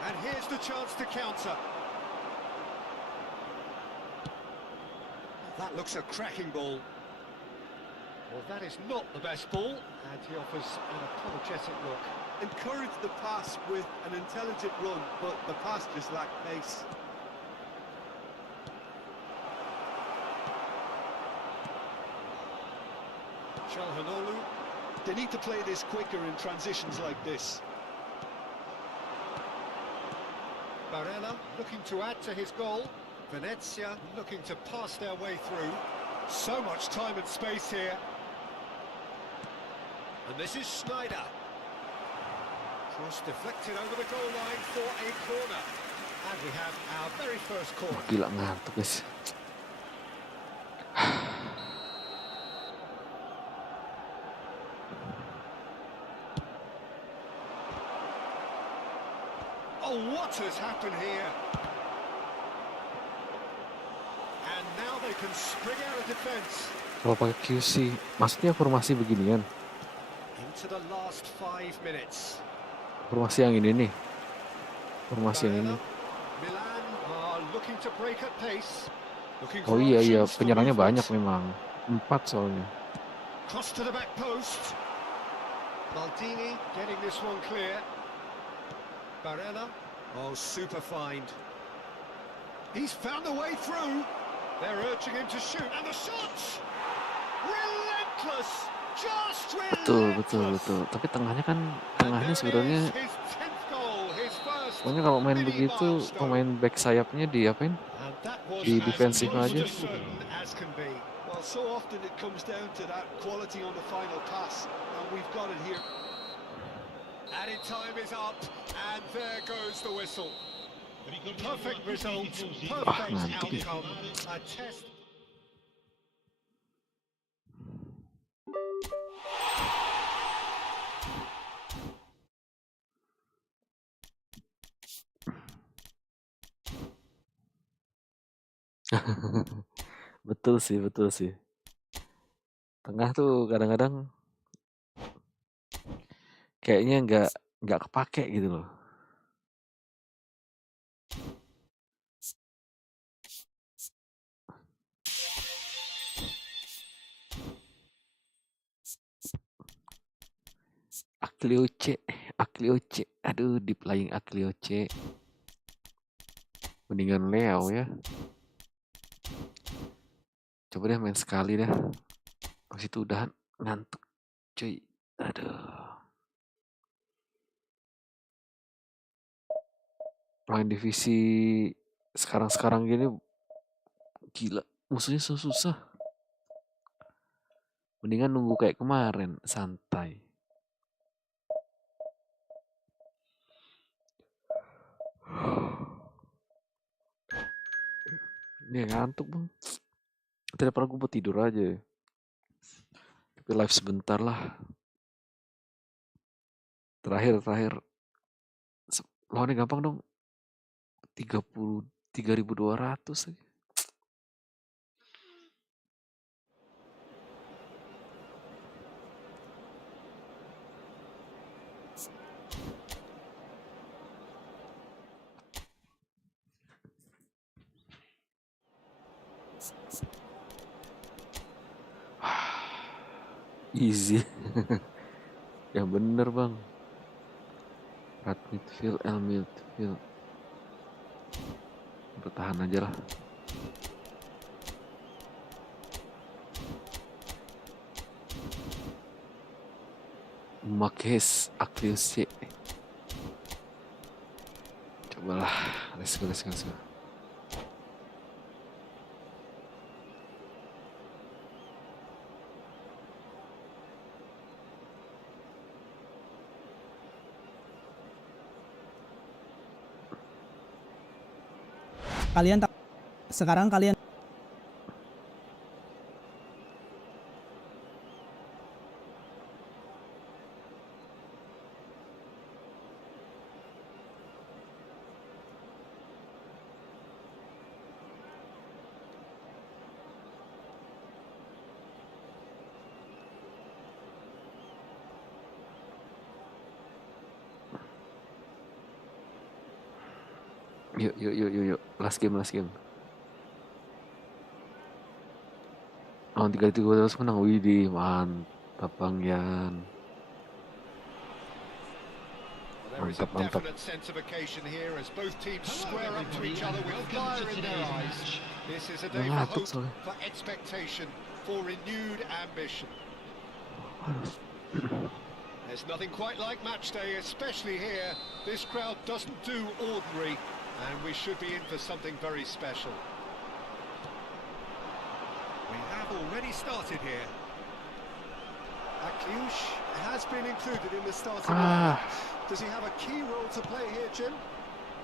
And here's the chance to counter. That looks a cracking ball. Well, that is not the best ball, and he offers an apologetic look. Encouraged the pass with an intelligent run, but the pass just lacked pace. Çalhanoğlu. They need to play this quicker in transitions like this. Barella looking to add to his goal. Venezia looking to pass their way through. So much time and space here. And this is Snyder. Cross deflected over the goal line for a corner. And we have our very first corner. Gila, ngantuk guys. Oh, what has happened here? And now they can spring out of defense. Kalau pakai QC, maksudnya formasi beginian. Into the last 5 minutes. Formasi yang ini nih. Formasi yang ini. Milan are looking to break at pace. Oh iya, penyerangnya banyak memang. 4 soalnya. Cross to the back post. Maldini getting this one clear. Barella. Oh, super find. He's found a way through. They're urging him to shoot. And the shots! Relentless! Just relentless! Betul. Tapi tengahnya sebenarnya. Pokoknya kalau main begitu, pemain back sayapnya diapain? Di defensif aja. Well, so often it comes down to that quality on the final pass, and we've got it here. Added time is up, and there goes the whistle. Perfect result, perfect outcome. A test. Betul sih. Tengah tuh kadang-kadang kayaknya nggak kepake gitu loh. Aklioce. Aduh, deep lying Aklioce. Mendingan Leo ya. Coba deh main sekali dah. Habis itu udahan ngantuk. Cuy. Aduh. Main divisi sekarang gini gila. Musuhnya susah. Mendingan nunggu kayak kemarin. Santai. Ini ngantuk bang. Daripada gue buat tidur aja. Tapi live sebentar lah. Terakhir. Lawannya gampang dong. 33.200 aja. Easy. Ya bener bang. Right midfield, L midfield. Bertahan aja lah. Makes Aklioce. Cobalah. Let's go. Sekarang kalian Yuk. Last game. Lawan 3-3 terus menang. Widih, mantap Bang Yan. Mantap. Definite sense of occasion here as both teams square up to each other with fire in their eyes. This is a day for hope, for expectation, for renewed ambition. There's nothing quite like match day, especially here. This crowd doesn't do ordinary, and we should be in for something very special. We have already started here. Akliush has been included in the starting lineup. Does he have a key role to play here, Jim?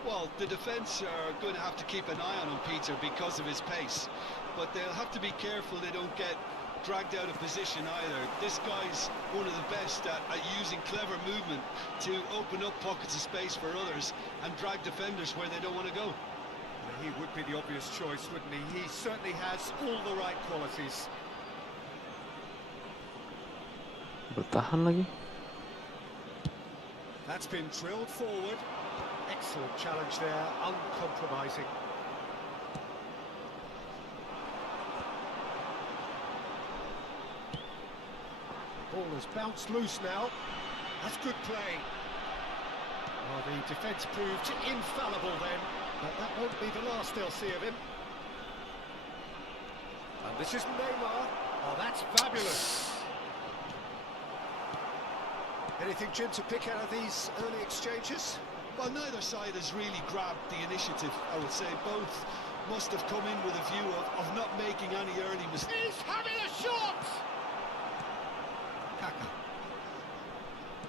Well, the defence are going to have to keep an eye on him, Peter, because of his pace. But they'll have to be careful they don't get dragged out of position either. This guy's one of the best at using clever movement to open up pockets of space for others and drag defenders where they don't want to go. He would be the obvious choice, wouldn't he? He certainly has all the right qualities. Bertahan lagi. That's been drilled forward. Excellent challenge there, uncompromising. The ball has bounced loose now. That's good play. Oh, the defence proved infallible then, but that won't be the last they'll see of him. And this is Neymar. Oh, that's fabulous. Anything, Jim, to pick out of these early exchanges? Well, neither side has really grabbed the initiative, I would say. Both must have come in with a view of not making any early mistakes. He's having a shot! Kaka.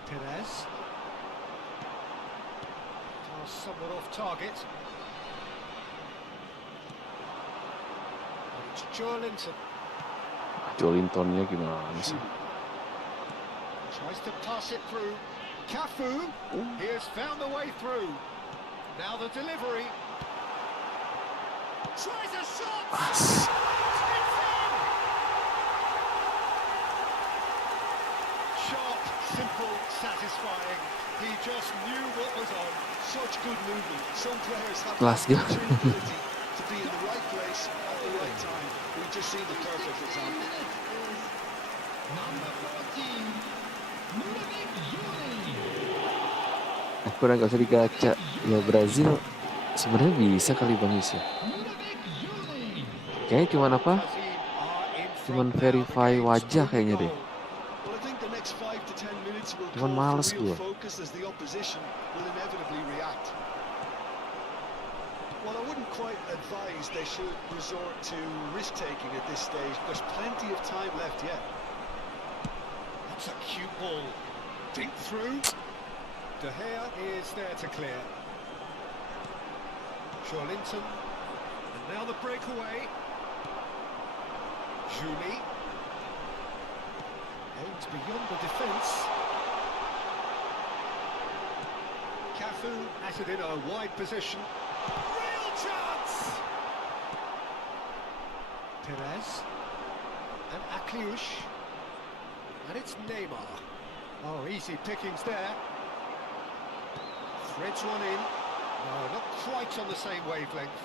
Perez. Pass somewhat off target. And it's Joelinton. Joelintonnya gimana sih? Tries to pass it through. Cafu, he has found the way through. Now the delivery. Tries a shot! It's in! Sharp, simple, satisfying. He just knew what was on. Such good movement. Some players have Kelas the dia. ability to be in the right place at the right time. We've just seen the perfect example. Aku udah gak usah digacha. Ya Brazil sebenarnya bisa kali Bang Is ya. Kayaknya cuman apa? Cuman verify wajah kayaknya deh. Well, I think the next 5 to 10 minutes will Cuman call for males real gua. focus as the opposition will inevitably react. Well, I wouldn't quite advise they should resort to risk-taking at this stage. There's plenty of time left yet. That's a cute ball. Deep through. De Gea is there to clear. Joelinton. And now the breakaway. Julie. Aims beyond the defence. Cafu has it in a wide position. Real chance! Perez. And Akliush. And it's Neymar. Oh, easy pickings there. Threads one in. Oh, not quite on the same wavelength.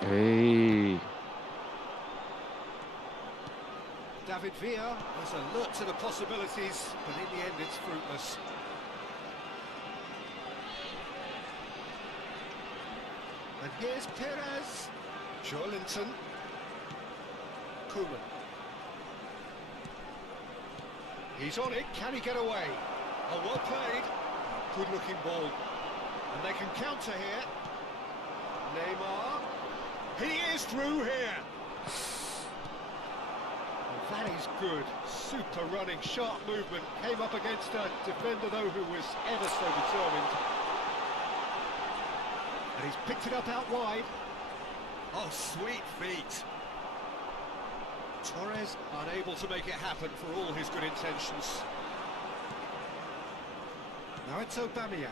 Hey. David Villa is alert to the possibilities, but in the end it's fruitless. And here's Perez. Joelinton. Koeman. He's on it, can he get away? Oh, well played. Good-looking ball. And they can counter here. Neymar. He is through here. Oh, that is good. Super running, sharp movement. Came up against a defender, though, who was ever so determined. And he's picked it up out wide. Oh, sweet feet. Torres unable to make it happen for all his good intentions. Now it's Aubameyang,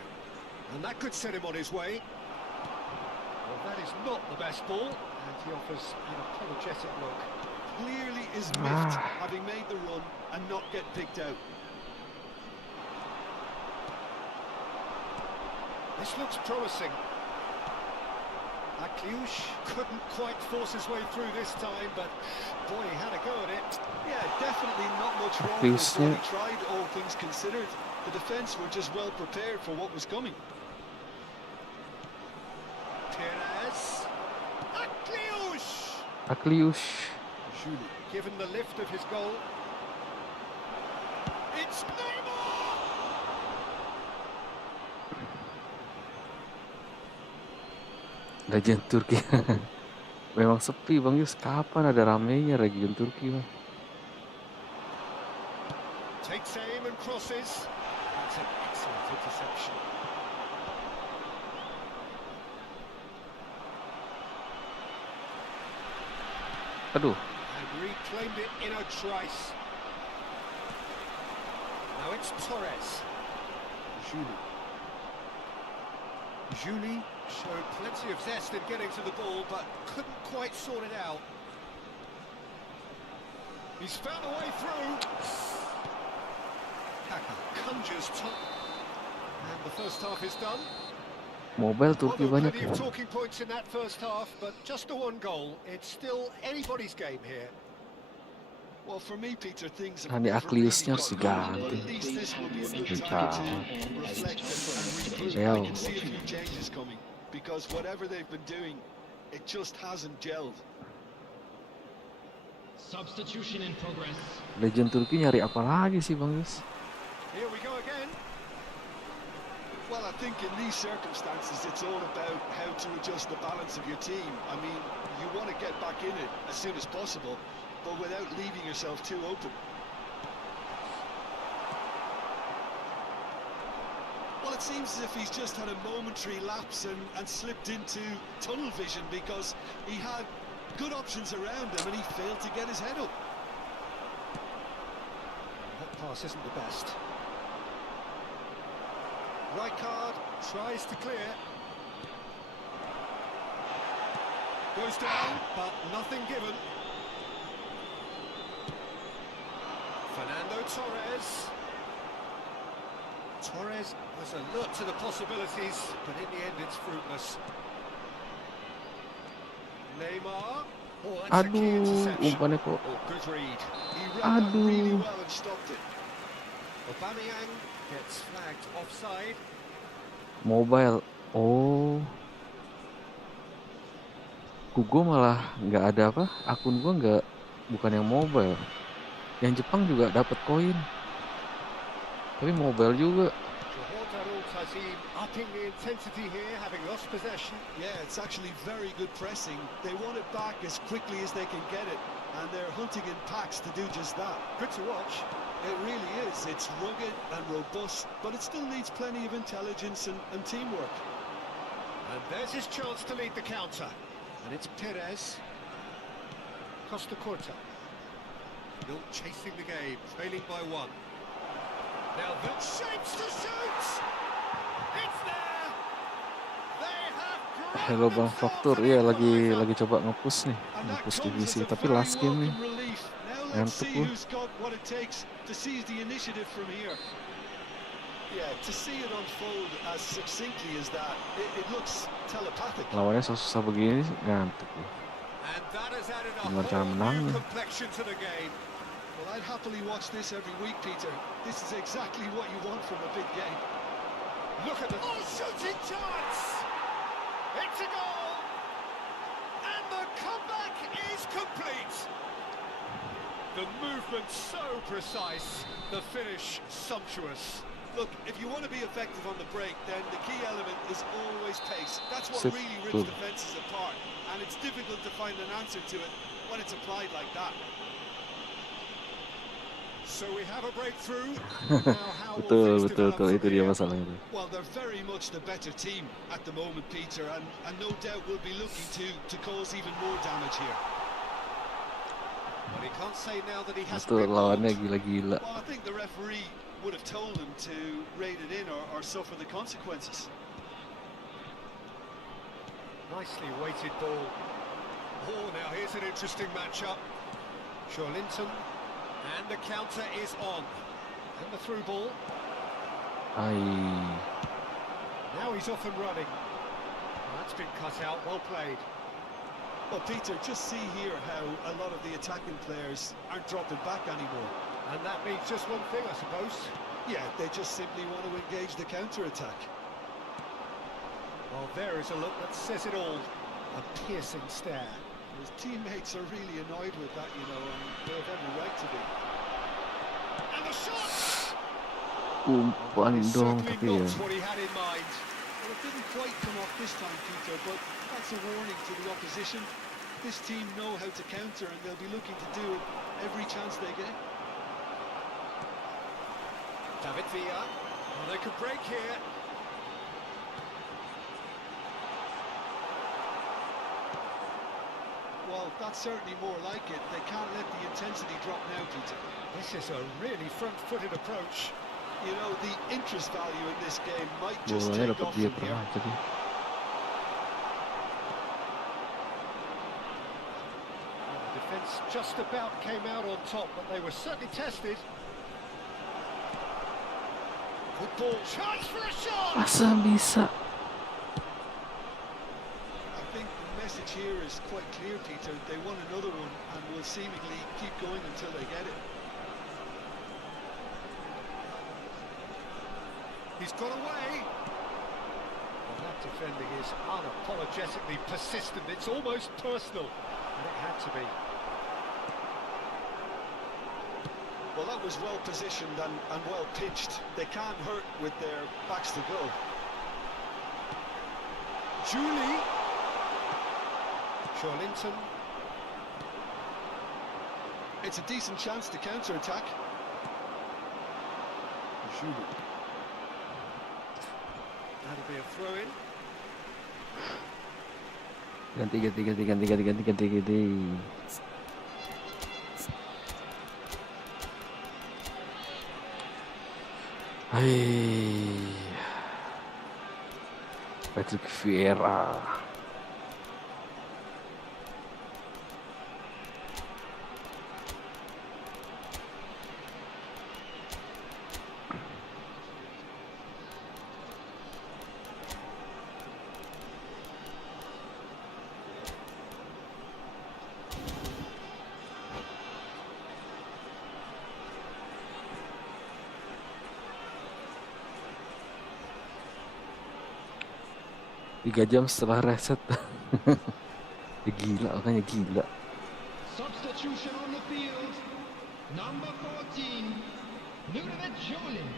and that could set him on his way. Well, that is not the best ball, and he offers an apologetic look. Clearly is miffed, having made the run and not get picked out. This looks promising. Akliush couldn't quite force his way through this time, but boy, he had a go at it. Yeah, definitely not much wrong with what he tried, all things considered. The defence were just well prepared for what was coming. Perez. Akliush! Akliush. Julie, given the lift of his goal. It's Neymar! Legend Turki. Memang sepi Bang Yus. Kapan ada ramenya Legend Turki Bang? Takes aim and crosses. That's an excellent interception. Aduh. And reclaimed it in a trice. Now it's Torres. Julie showed plenty of zest in getting to the ball, but couldn't quite sort it out. He's found a way through. Kaka conjures top. And the first half is done. Mobile Turki Well, banyak plenty ya. of talking points in that first half, but just the one goal. It's still anybody's game here. Well, for me, Peter, things have Hani never Akliusnya really harus got going, but diganti. at least this will be a good Bentar. time to reflect and regroup. I Real. can see a few changes coming, because whatever they've been doing, it just hasn't gelled. Substitution in progress. Legend Turki nyari apa lagi sih Bang Yus? Here we go again. Well, I think in these circumstances, it's all about how to adjust the balance of your team. I mean, you want to get back in it as soon as possible, but without leaving yourself too open. Well, it seems as if he's just had a momentary lapse and slipped into tunnel vision, because he had good options around him and he failed to get his head up. That pass isn't the best. Right card, tries to clear. Goes down, but nothing given. Fernando Torres. Torres was alert to the possibilities, but in the end it's fruitless. Neymar. Oh, that's a key Aduh, interception. umpannya kok. Oh, good read. He read that really Aduh. well and stopped it. Aubameyang gets flagged offside. Mobile. Oh. Gua malah nggak ada apa? Akun gua nggak, bukan yang mobile. Yang Jepang juga dapat koin. Tapi mobile juga. Johor Darul Tazim upping the intensity here, having lost possession. Yeah, it's actually very good pressing. They want it back as quickly as they can get it, and they're hunting in packs to do just that. Good to watch. It really is. It's rugged and robust, but it still needs plenty of intelligence and teamwork. And there's his chance to lead the counter. And it's Perez. Costa Corta. Still chasing the game, trailing by one. Now that shapes to shoot! It's there! They have grabbed Hello Bang themselves Faktur. an Iya equalizer. lagi coba nge-push nih. And that Nge-push comes divisi. as a Tapi very last game nih. welcome relief. Now let's Ngantuk see gua. who's got what it takes to seize the initiative from here. Yeah, to see it unfold as succinctly as that, it looks telepathic. Lawannya susah begini ngantuk. And that has added a Gimana cara whole new menangnya? complexion to the game. Well, I'd happily watch this every week, Peter. This is exactly what you want from a big game. Look at the shooting chance! It's a goal! And the comeback is complete! The movement so precise, the finish sumptuous. Look, if you want to be effective on the break, then the key element is always pace. That's what Sit. really rips defences apart, and it's difficult to find an answer to it when it's applied like that. So we have a breakthrough. Now how will things Betul. develop from Itu dia here? masalahnya. Well, they're very much the better team at the moment, Peter, and no doubt will be looking to cause even more damage here. But he can't say now that he hasn't Itu been lawannya robbed. gila-gila. Well, I think the referee would have told him to rein it in or suffer the consequences. Nicely weighted ball. Oh, now here's an interesting matchup. Linton, and the counter is on. And the through ball. Ai. Now he's off and running. That's been cut out, well played. Well, Peter, just see here how a lot of the attacking players aren't dropping back anymore. And that means just one thing, I suppose. Yeah, they just simply want to engage the counter-attack. Well, there is a look that says it all. A piercing stare. His teammates are really annoyed with that, you know, and they have every right to be. And the shot! Umpan It's dong, certainly tapi ya. not what he had in mind. Well, it didn't quite come off this time, Peter, but that's a warning to the opposition. This team know how to counter, and they'll be looking to do it every chance they get. David Villa. Well, they could break here. Well, that's certainly more like it. They can't let the intensity drop now, Peter. This is a really front-footed approach. You know, the interest value in this game might just Bolanya take dapat off dia from here. aja deh. The defence just about came out on top, but they were certainly tested. Good ball, chance for a shot! Masa bisa? I think the message here is quite clear, Peter. They want another one and will seemingly keep going until they get it. He's got away. Well, that defending is unapologetically persistent. It's almost personal, and it had to be. Well, that was well positioned and well pitched. They can't hurt with their backs to goal. Julie. Shawlinton. It's a decent chance to counter-attack. Julie. That'll be a throw-in. Ganti. Hai. Patrick Vieira. Tiga jam setelah reset. Ya gila, makanya gila. Substitution on the field. Number 14, Ludovic Jolie.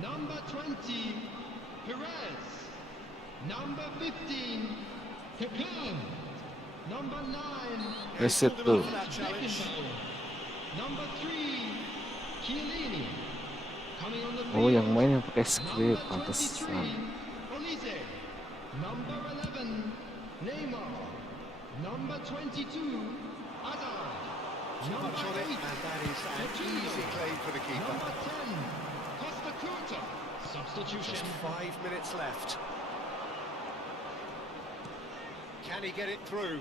Number 20, Perez. Number 15, Cyclone. Number 9, Reset tuh. Beckenbauer. Number 3, Chiellini. Coming on the field. Oh, yang main yang pakai Number script, pantesan. 23, Olise. Number 11, Neymar. Number 22, Hazard. Number Much on it, 8, and that is an Coutinho. easy claim for the keeper. Number 10, Costa Curta. Substitution. Just 5 minutes left. Can he get it through?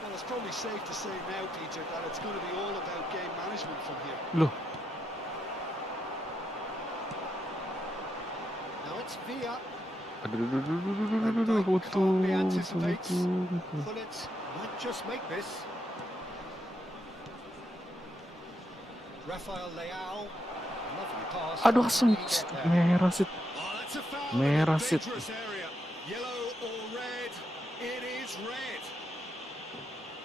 Well, it's probably safe to say now, Peter, that it's going to be all about game management from here. Loh, Now it's Villa. aduh, Can't be anticipates. Bullet might just make this. Rafael Leao. Lovely pass. Aduh, langsung Can he get there? merah sih. Oh, that's a foul Merah in a sih. dangerous area. Yellow or red? It is red.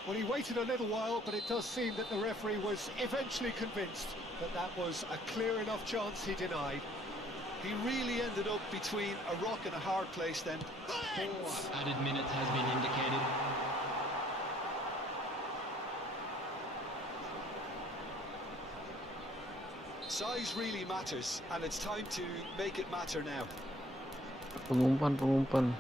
Well, he waited a little while, but it does seem that the referee was eventually convinced that that was a clear enough chance he denied. He really ended up between a rock and a hard place then. Added minutes has been indicated. Size really matters, and it's time to make it matter now. Pengumpan.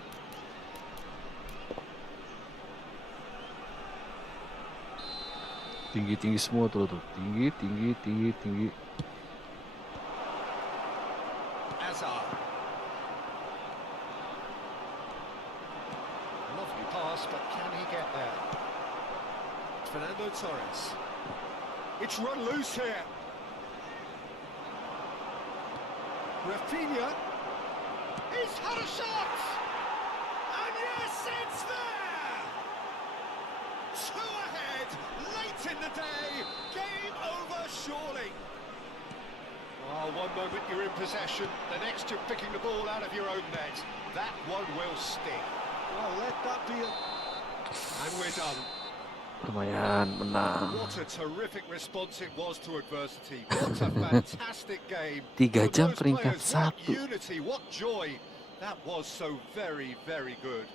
Tinggi semua tuh. Tinggi. Hazard. Lovely pass, but can he get there? Fernando Torres. It's run loose here. Rafinha. He's had a shot! And yes, it's there! 2 ahead, late in the day, game over surely. Oh, one moment you're in possession, the next you're picking the ball out of your own net. That one will sting. Well, let that be a... And we're done. Lumayan menang. What a terrific response it was to adversity. What a fantastic game. 3 For jam those peringkat players, what 1. unity, what joy. That was so very, very good.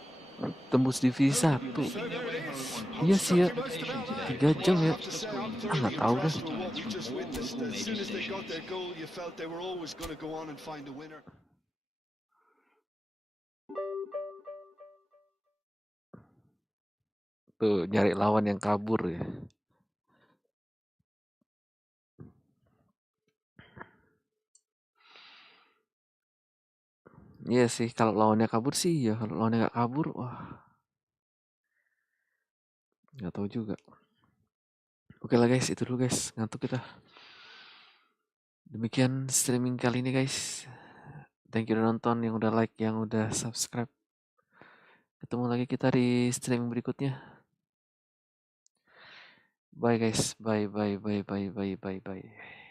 Tembus divisi 1. So there it is. Iya sih ya. What's making most about that? 3 jam Well, I ya. have to say, I'm Nggak thoroughly tahu dah. impressed with what we just witnessed. As soon as they got their goal, you felt they were always going to go on and find a winner. Tuh, nyari lawan yang kabur ya. Iya sih, kalau lawannya kabur sih ya. Kalau lawannya nggak kabur, wah, nggak tahu juga. Oke lah guys, itu dulu guys. Ngantuk kita. Demikian streaming kali ini guys. Thank you udah nonton, yang udah like, yang udah subscribe. Ketemu lagi kita di streaming berikutnya. Bye guys, bye bye bye bye bye bye bye.